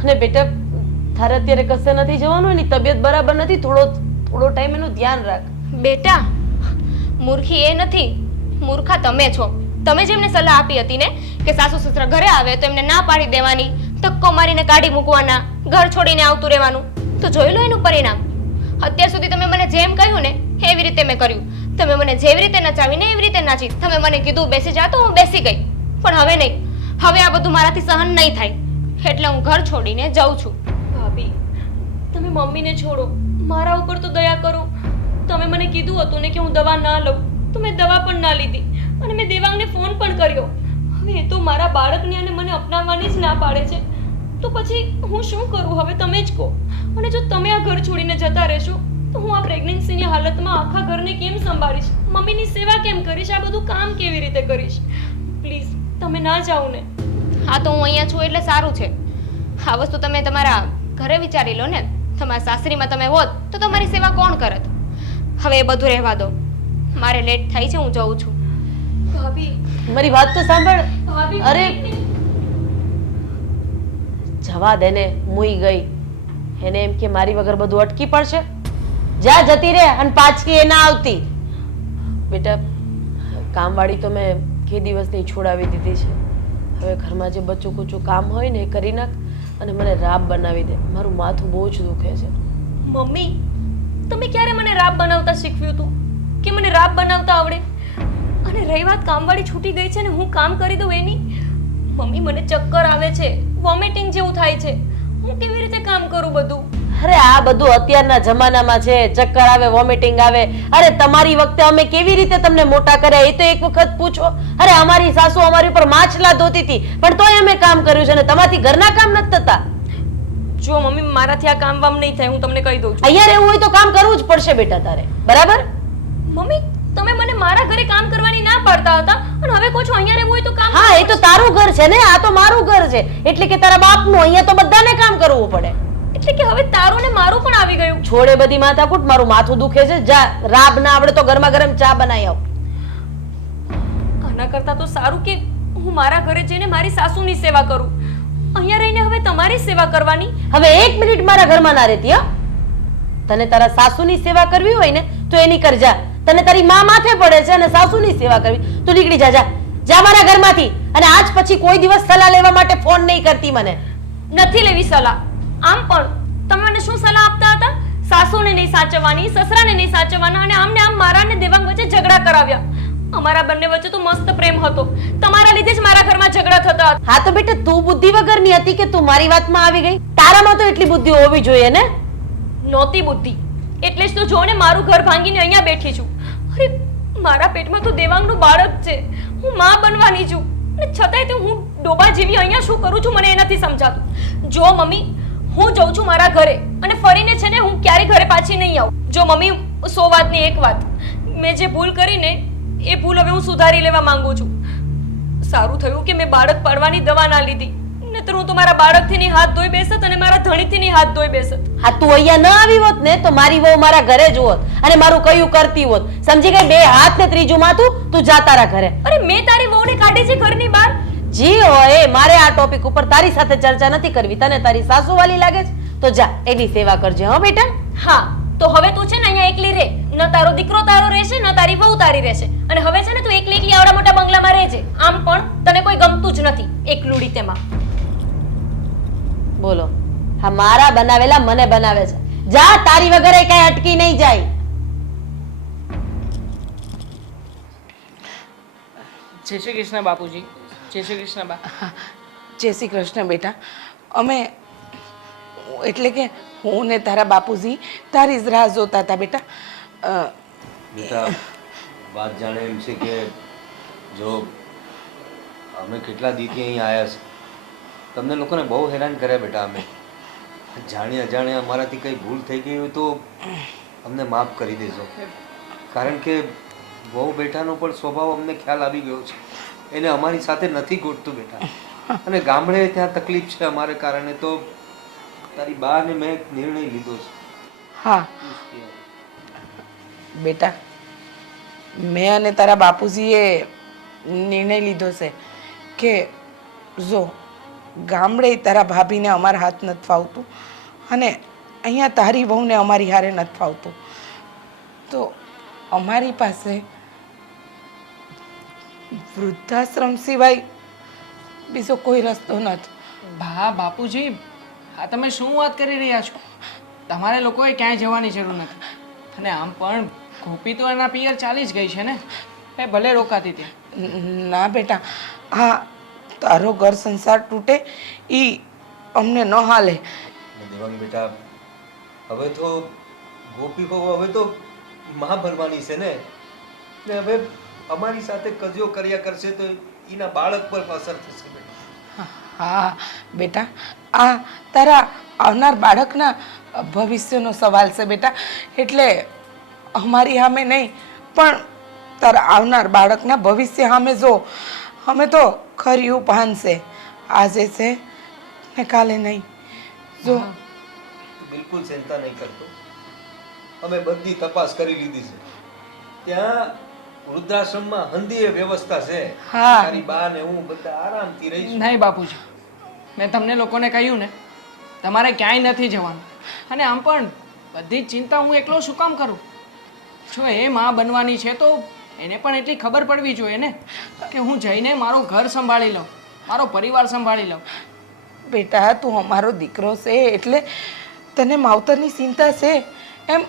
અને બેટા તારે અત્યારે કશે નથી જવાનું, એની તબિયત બરાબર નથી, થોડો ટાઈમ એનું ધ્યાન રાખ. બેટા, મૂર્ખી એ નથી, મૂર્ખા તમે છો. તમે જેમને સલાહ આપી હતી ને કે સાસુ સસરા ઘરે આવે તો એમને ના પાડી દેવાની, ધક્કો મારીને કાઢી મૂકવાના, ઘર છોડીને આવતું રહેવાનું, તો જોઈ લો એનું પરિણામ. અત્યાર સુધી તમે મને જેમ કહ્યું ને એવી રીતે મેં કર્યું. તમે મને જેવી રીતે નચાવીને એવી રીતે નાચી. તમે મને કીધું બેસી જા તો હું બેસી ગઈ. પણ હવે નહીં, હવે આ બધું મારાથી સહન નહીં થાય, એટલે હું ઘર છોડીને જાઉં છું. ભાભી, તમે મમ્મીને છોડો, મારા ઉપર તો દયા કરો. તમે મને કીધું હતું ને કે હું દવા ના લઉં, તો મેં દવા પણ ના લીધી. અને મેં દેવાંગને ફોન પણ કર્યો. હવે એ તો મારા બાળકને અને મને અપનાવવાની જ ના પાડે છે. તો પછી હું શું કરું? હવે તમે જ કહો. અને જો તમે આ ઘર છોડીને જતા રહેશો તો હું આ પ્રેગ્નન્સીની હાલતમાં આખા ઘરને કેમ સંભાળીશ? મમ્મીની સેવા કેમ કરીશ? આ બધું કામ કેવી રીતે કરીશ? પ્લીઝ તમે ના જાઓ ને. હા, તો હું અહીંયા છું એટલે સારું છે. આ વસ્તુ તમે તમારા ઘરે વિચારી લો ને. તમારા સાસરીમાં તમે હોત તો તમારી સેવા કોણ કરત? હવે એ બધું રહેવા દો, મારે લેટ થાય છે, હું જઉં છું. ભાભી, મારી વાત તો સાંભળ. ભાભી, અરે જવા દે ને, મુઈ ગઈ. એને એમ કે મારી વગર બધું અટકી પડશે. જા, જતી રહે અને પાછી એ ના આવતી. બેટા કામવાળી તો મેં કે દિવસની છોડાવી દીધી છે. હવે ઘરમાં જે બચ્ચું કુચું કામ હોય ને એ કરી નાખ અને મને રાબ બનાવી દે. મારું માથું બહુ જ દુખે છે. મમ્મી, તમે ક્યારે મને રાબ બનાવતા શીખવ્યું હતું કે મને રાબ બનાવતા આવડે? અને રહી વાત કામવાળી છૂટી ગઈ છે ને હું કામ કરી દઉં એની? મમ્મી, મને ચક્કર આવે છે, વોમિટિંગ જેવું થાય છે. હું કેવી રીતે કામ કરું બધું? અરે આ બધું અત્યારના જમાનામાં છે. ચક્કર આવે, વોમિટિંગ આવે. અરે તમારી વખતે અમે કેવી રીતે તમને મોટા કર્યા એ તો એક વખત પૂછો. અરે અમારી સાસુ અમારી ઉપર માછલા ધોતી હતી પણ તોય અમે કામ કર્યું છે ને તમારાથી ઘરના કામ નથી થતા. જો મમ્મી મારાથી આ કામ વામ નહીં થાય, હું તમને કહી દઉં છું. અહીંયા રહેવું હોય તો કામ કરવું જ પડશે બેટા તારે, બરાબર? મમ્મી તમે મને મારા ઘરે કામ કરવાની ના પાડતા હતા અને હવે કહો છો અહીંયા રહેવું હોય તો કામ. હા, એ તો તારું ઘર છે ને, આ તો મારું ઘર છે, એટલે કે તારા બાપનું. અહીંયા તો બધાને કામ કરવું પડે. એટલે કે હવે તારું ને મારું પણ આવી ગયું. છોડે બધી માથાકૂટ, મારું માથું દુખે છે. જા, રાબ ના આવડે તો ગરમા ગરમ ચા બનાવી આવ. આના કરતા તો સારું કે હું મારા ઘરે જઈને મારી સાસુની સેવા કરું. અહીંયા રહીને હવે તમારી સેવા કરવાની. હવે 1 મિનિટ મારા ઘરમાં ના રહેતી. હા, તને તારા સાસુની સેવા કરવી હોય ને તો એની કર જા. તને તારી માં માથે પડે છે અને સાસુની સેવા કરવી, તો નીકળી જા. જા જા મારા ઘરમાંથી. અને આજ પછી કોઈ દિવસ સલાહ લેવા માટે ફોન નહીં કરતી મને. નથી લેવી સલાહ. આમ પણ તમે મને શું સલાહ આપતા હતા? સાસુને નહીં સાચવવાની, સસરાને નહીં સાચવવાના, અને આમને આમ મારા ને દેવાંગ વચ્ચે ઝઘડા કરાવ્યા. અમારા બંને વચ્ચે તો મસ્ત પ્રેમ હતો. તમારા લીધે જ મારા ઘરમાં ઝઘડા થતા હતા. હા તો બેટા તું બુદ્ધિ વગરની હતી કે તું મારી વાતમાં આવી ગઈ? તારામાં તો એટલી બુદ્ધિ હોવી જોઈએ ને. નહોતી બુદ્ધિ, એટલે જ તો જો ને મારું ઘર ભાંગીને અહીંયા બેઠી છું. અરે મારા પેટમાં તો દેવાંગનું બાળક છે. હું માં બનવાની છું અને છતાંય તો હું ડોબા જેવી અહીંયા શું કરું છું મને એ નથી સમજાતું. જો મમ્મી, હું જઉં છું મારા ઘરે અને ફરીને છે ને હું ક્યારે ઘરે પાછી નહીં આવું. જો મમ્મી, 100 વાતની એક વાત, મેં જે ભૂલ કરીને એ ભૂલ હવે હું સુધારી લેવા માંગુ છું. સારું થયું કે મેં બાળક પાડવાની દવા ના લીધી, નહીતર હું તો મારા બાળકથી ની હાથ ધોઈ બેસત અને મારા ધણીથી ની હાથ ધોઈ બેસત. હા, તું અહીંયા ન આવી હોત ને તો મારી વહુ મારા ઘરે જ હોત અને મારું કયું કરતી હોત. સમજી ગઈ? 2 હાથ ને ત્રીજું માથું. તું જા તારા ઘરે. અરે મેં તારી વહુને કાઢી છે ઘરની બહાર. જી હોય, મારે આ ટોપિક ઉપર તારી સાથે ચર્ચા નથી કરવી. તને તારી સાસુ વાલી લાગે છે તો જા એની સેવા કરજે. હો બેટા. હા, તો હવે તું છે ને અહીંયા એકલી રહે. ન તારો દીકરો તારો રહેશે, ન તારી વહુ તારી રહેશે. અને હવે છે ને તું એકલી એકલી આવડા મોટા બંગલામાં રહેજે. આમ પણ તને કોઈ ગમતું જ નથી એકલુડી તેમાં. બોલો, હા મારા બનાવેલા મને બનાવે છે. જા, તારી વગર એ કઈ અટકી નહીં જાય. જય શ્રી કૃષ્ણ બાપુજી. જય શ્રી કૃષ્ણ બા. જય શ્રી કૃષ્ણ બેટા. અમે એટલે કે હું ને તારા બાપુજી તારી જ રાહ જોતા હતા બેટા. બેટા, વાત જાણે એમ છે કે જો અમે કેટલા દીથી અહીં આવ્યા છે, તમને લોકોને બહુ હેરાન કર્યા બેટા. અમે જાણી અજાણે અમારાથી કંઈ ભૂલ થઈ ગઈ હોય તો અમને માફ કરી દેજો. કારણ કે બહુ બેટાનો પણ સ્વભાવ અમને ખ્યાલ આવી ગયો છે. એને અમારી સાથે નથી ગોઠતું બેટા. અને ગામડે ત્યાં તકલીફ છે અમારે કારણે, તો તારી બા ને મેં એક નિર્ણય લીધો છે. હા બેટા, મેં અને તારા બાપુજીએ નિર્ણય લીધો છે કે જો ગામડે તારા ભાભીને અમારા હાથ નથી ફાવતું અને અહીંયા તારી વહુને અમારી હારે નથી ફાવતું, તો અમારી પાસે વૃદ્ધાશ્રમ સિવાય બીજો કોઈ રસ્તો નથી. બા બાપુજી, આ તમે શું વાત કરી રહ્યા છો? તમારે લોકોએ ક્યાંય જવાની જરૂર નથી. અને આમ પણ ગોપી તો એના પિયર ચાલી જ ગઈ છે ને, એ ભલે રોકાતી ત્યાં. ના બેટા, હા તારો ઘર સંસાર તૂટે એ અમને ન હાલે. દેવાંગ બેટા, હવે તો ગોપી બહુ હવે તો માં બનવાની છે ને હવે અમારી સાથે કજિયો કર્યા કરશે તો એના બાળક પર અસર થશે બેટા. હા બેટા, આ તારા આવનાર બાળકના ભવિષ્યનો સવાલ છે બેટા. એટલે અમારી સામે નહીં પણ તારા આવનાર બાળકના ભવિષ્ય સામે જો. અમે તો ખર્યું ભાન છે, આજે છે ને કાલે નહીં. જો બિલકુલ ચિંતા નહીં કરતો. અમે બધી તપાસ કરી લીધી છે. ત્યાં વૃદ્ધાશ્રમમાં હંધીએ વ્યવસ્થા છે. હા. તારી બા ને હું બધા આરામથી રહીશું. નહીં બાપુજી, મેં તમને લોકોને કહ્યું ને, તમારે ક્યાંય નથી જવાનું. અને આમ પણ બધી જ ચિંતા હું એકલો શું કામ કરું? જો એ માં બનવાની છે તો એને પણ એટલી ખબર પડવી જોઈએ ને કે હું જઈને મારું ઘર સંભાળી લઉં, મારો પરિવાર સંભાળી લઉં. બેટા, તું અમારો દીકરો છે એટલે તને માવતરની ચિંતા છે. એમ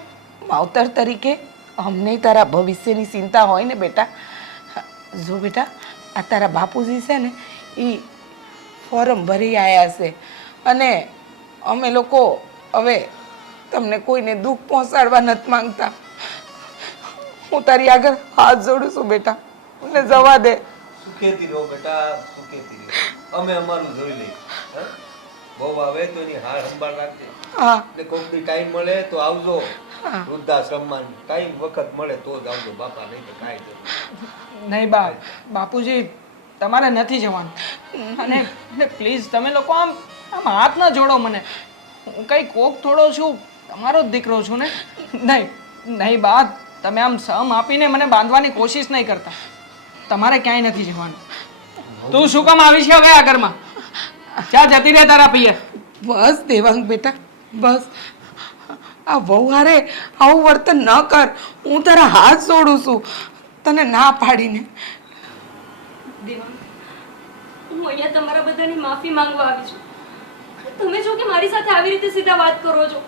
માવતર તરીકે અમને તારા ભવિષ્યની ચિંતા હોય ને બેટા. જો બેટા, આ તારા બાપુજી છે ને એ ફોર્મ ભરી આવ્યા છે અને અમે લોકો હવે તમને કોઈને દુઃખ પહોંચાડવા નથી માંગતા. હું તારી આગળ હાથ જોડું છું બેટા, મને જવા દે. સુખેથી રહો બેટા, સુખેથી રહો. અમે અમારું જોઈ લઈએ. હા? બહુ આવે તો એની હાર સંભાળ રાખજે. હા ને કોક દી ટાઈમ મળે તો આવજો. હા. વૃદ્ધાશ્રમમાં ટાઈમ વખત મળે તો જ આવજો બાપા, નહીં તો કાંઈ નહીં. નહીં બાપુજી તમારે નથી જવાનું. અને પ્લીઝ તમે લોકો આમ આમ હાથ ન જોડો મને. હું કઈ કોક થોડો છું, તમારો જ દીકરો છું ને. નહીં નહીં બા, તમે આમ સમ આપીને મને બાંધવાની કોશિશ નહીં કરતા. તમારે ક્યાંય નથી જવાનું. તું શું કામ આવી છે હવે આ ઘરમાં? ક્યાં જતી રહે તારા પિયર? બસ દેવાંગ બેટા બસ, આ વહુ હારે આવું વર્તન ન કર. હું તારા હાથ જોડું છું તને ના પાડીને. દેવાંગ, હું અહીંયા તમારા બધાની માફી માંગવા આવી છું. તમે જો કે મારી સાથે આવી રીતે સીધા વાત કરો છો.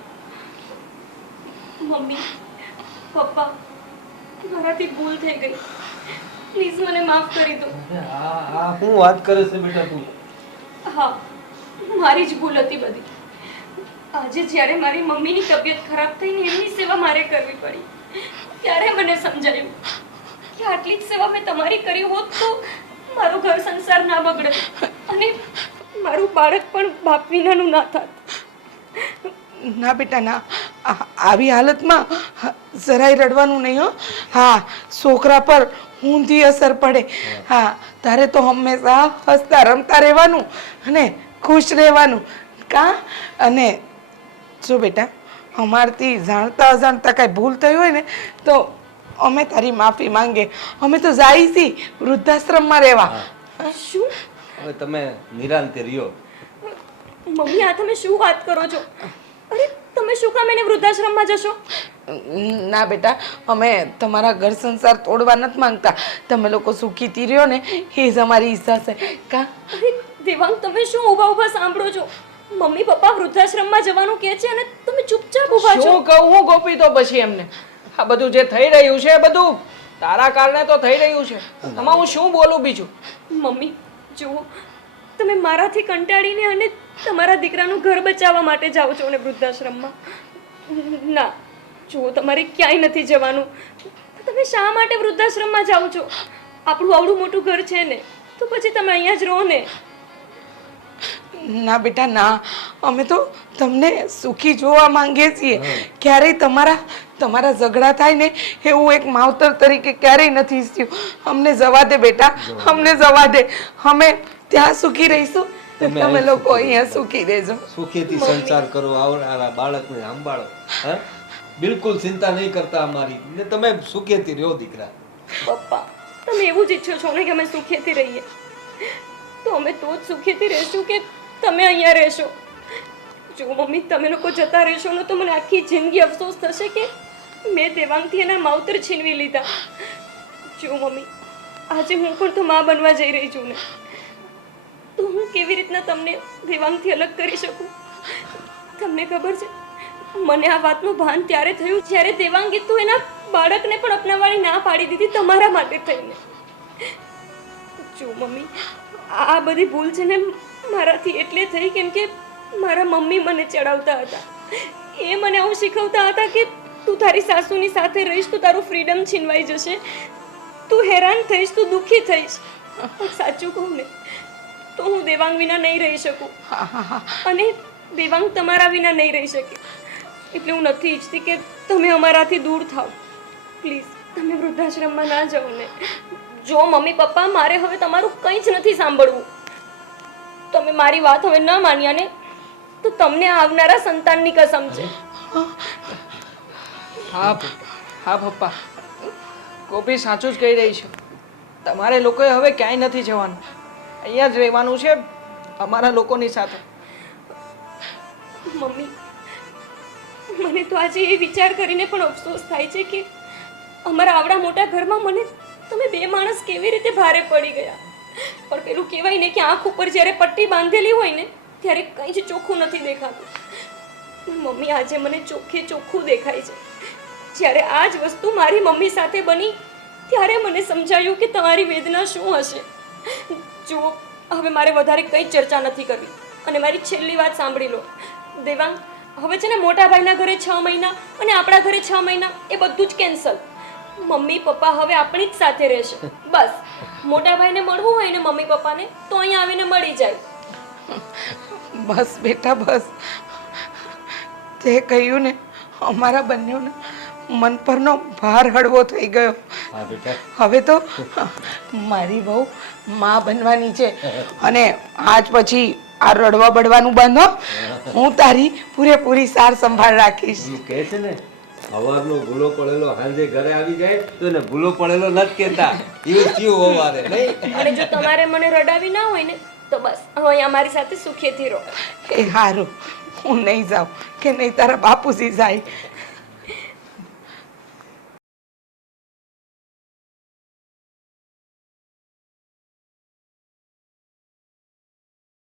મમ્મી, પપ્પા, મારાથી ભૂલ થઈ ગઈ. પ્લીઝ મને માફ કરી દો. શું વાત કરે છે બેટા તું? હા, મારી જ ભૂલ હતી બધી. આજે જ્યારે મારી મમ્મીની તબિયત ખરાબ થઈને એમની સેવા મારે કરવી પડી, ત્યારે મને સમજાયું કે આટલી જ સેવા મેં તમારી કરી હોત તો મારો ઘર સંસાર ના બગડે અને મારું બાળક પણ બાપ વિનાનું ના થાત. ના બેટા ના, આવી હાલતમાં જરાય રડવાનું નહીં હો. હા, છોકરા પર ઊંધી અસર પડે. હા, તારે તો હંમેશા હસતા રમતા રહેવાનું અને ખુશ રહેવાનું કા. અને જો બેટા, અમારથી જાણતા અજાણતા કાંઈ ભૂલ થઈ હોય ને તો અમે તારી માફી માંગે. અમે તો જાય છીએ વૃદ્ધાશ્રમમાં રહેવા. શું? હવે તમે નિરાંતે રહ્યો. મમ્મી, આ તમે શું વાત કરો છો? અરે, તમે શું કામ એને વૃદ્ધાશ્રમમાં જશો? ના બેટા, અમે તમારા ઘર સંસાર તોડવા નથી માંગતા. તમે લોકો સુખીથી રહ્યો ને એ જ અમારી ઈચ્છા છે કા. અરે દેવાંગ, તમે શું ઊભા ઊભા સાંભળો છો? મમ્મી પપ્પા વૃદ્ધાશ્રમમાં જવાનું કહે છે અને તમે ચૂપચાપ ઊભા છો. શું કહું હું ગોપી તો પછી એમને? આ બધું જે થઈ રહ્યું છે એ બધું તારા કારણે તો થઈ રહ્યું છે. આમાં હું શું બોલું બીજું? મમ્મી જુઓ, તમે મારાથી કંટાળીને અને તમારા દીકરાનું ઘર બચાવવા માટે જાઓ છો ને વૃદ્ધાશ્રમમાં. ના જુઓ, તમારે ક્યાંય નથી જવાનું. તમે શા માટે વૃદ્ધાશ્રમમાં જાઓ છો? આપણું આવડું મોટું ઘર છે ને, તો પછી તમે અહીંયા જ રહો ને. ના બેટા ના, અમે તો તમને સુખી જોવા માંગીએ છીએ. ક્યારેય તમારા ઝઘડા થાય ને એવું એક માવતર તરીકે ક્યારેય નથી ઈચ્છ્યું. અમને જવા દે બેટા, અમને જવા દે. અમે ત્યાં સુખી રહીશું, તમે લોકો અહીંયા સુખી રહેજો. સુખીથી સંસાર કરો, આવનારા બાળકને સંભાળો. હા, બિલકુલ ચિંતા નહીં કરતા અમારી. ને તમે સુખેથી રહ્યો દીકરા. પપ્પા, તમે એવું જ ઈચ્છો છો ને કે અમે સુખેથી રહીએ? તો અમે તો જ સુખેથી રહેશું કે તમે અહીંયા રહેશો? જો મમ્મી, તમે લોકો જતા રહેશો ને તો મને આખી જિંદગી અફસોસ થશે કે મેં દેવાંગથી એના માવતર છીનવી લીધા. જો મમ્મી, આજે હું પણ તો માં બનવા જઈ રહી છું ને, તો હું કેવી રીતના તમને દેવાંગથી અલગ કરી શકું? તમને ખબર છે, મને આ વાતનું ભાન ત્યારે થયું જ્યારે દેવાંગે તો એના બાળકને પણ અપનાવવાની ના પાડી દીધી તમારા માટે થઈને. જો મમ્મી, આ બધી ભૂલ છે ને મારાથી એટલે થઈ કેમ કે મારા મમ્મી મને ચડાવતા હતા. એ મને આવું શીખવતા હતા કે તું તારી સાસુની સાથે રહીશ તો તારું ફ્રીડમ છીનવાઈ જશે, તું હેરાન થઈશ, તું દુઃખી થઈશ. સાચું કહું ને તો હું દેવાંગ વિના નહીં રહી શકું અને દેવાંગ તમારા વિના નહીં રહી શકે. એટલે હું નથી ઈચ્છતી કે તમે અમારાથી દૂર થાઓ. પ્લીઝ તમે વૃદ્ધાશ્રમમાં ના જાઓ ને. જો મમ્મી પપ્પા, મારે હવે તમારું કંઈ જ નથી સાંભળવું. તમે મારી વાત હવે ન માન્યા ને તો તમને આવનારા સંતાનની કસમ છે. હા પપ્પા, ગોપી સાચું જ કહી રહી છે. તમારે લોકોએ હવે ક્યાંય નથી જવાનું, અહીંયા જ રહેવાનું છે અમારા લોકોની સાથે. મમ્મી, મને તો આજે એ વિચાર કરીને પણ અફસોસ થાય છે કે અમારા આવડા મોટા ઘરમાં મને તમે બે માણસ કેવી રીતે ભારે પડી ગયા. પણ પેલું કહેવાય ને કે આંખ ઉપર જ્યારે પટ્ટી બાંધેલી હોય ને ત્યારે કંઈ જ ચોખ્ખું નથી દેખાતું. મમ્મી, આજે મને ચોખ્ખે ચોખ્ખું દેખાય છે. જ્યારે આ જ વસ્તુ મારી મમ્મી સાથે બની ત્યારે મને સમજાયું કે તમારી વેદના શું હશે. જુઓ, હવે મારે વધારે કંઈ ચર્ચા નથી કરવી અને મારી છેલ્લી વાત સાંભળી લો. દેવાંગ, હવે છે ને મોટા ભાઈના ઘરે 6 મહિના અને આપણા ઘરે 6 મહિના એ બધું જ કેન્સલ. મમ્મી પપ્પા હવે આપણી જ સાથે રહેશે. બસ મોટા ભાઈને મળવું હોય ને મમ્મી પપ્પાને તો અહીંયા આવીને મળી જાય. બસ બેટા બસ, તે કહ્યું ને અમારા બંનેઓના મન પરનો ભાર હળવો થઈ ગયો. હા બેટા, હવે તો મારી બહુ માં બનવાની છે અને આજ પછી આ રડવા બડવાનું બંધ હો. હું તારી પૂરેપૂરી સાર સંભાળ રાખીશ. તું કહે છે ને સવારનો ભૂલો પડેલો સાંજે ઘરે આવી જાય તો ને ભૂલો પડેલો નથી કહેતા. એવું થયું અમારે નહીં. અને જો તમારે મને રડાવી ના હોય ને તો બસ હવે અમારી સાથે સુખેથી રહો. એ હારું, હું નહીં જાઉં કે નહીં તારા બાપુજી જાય.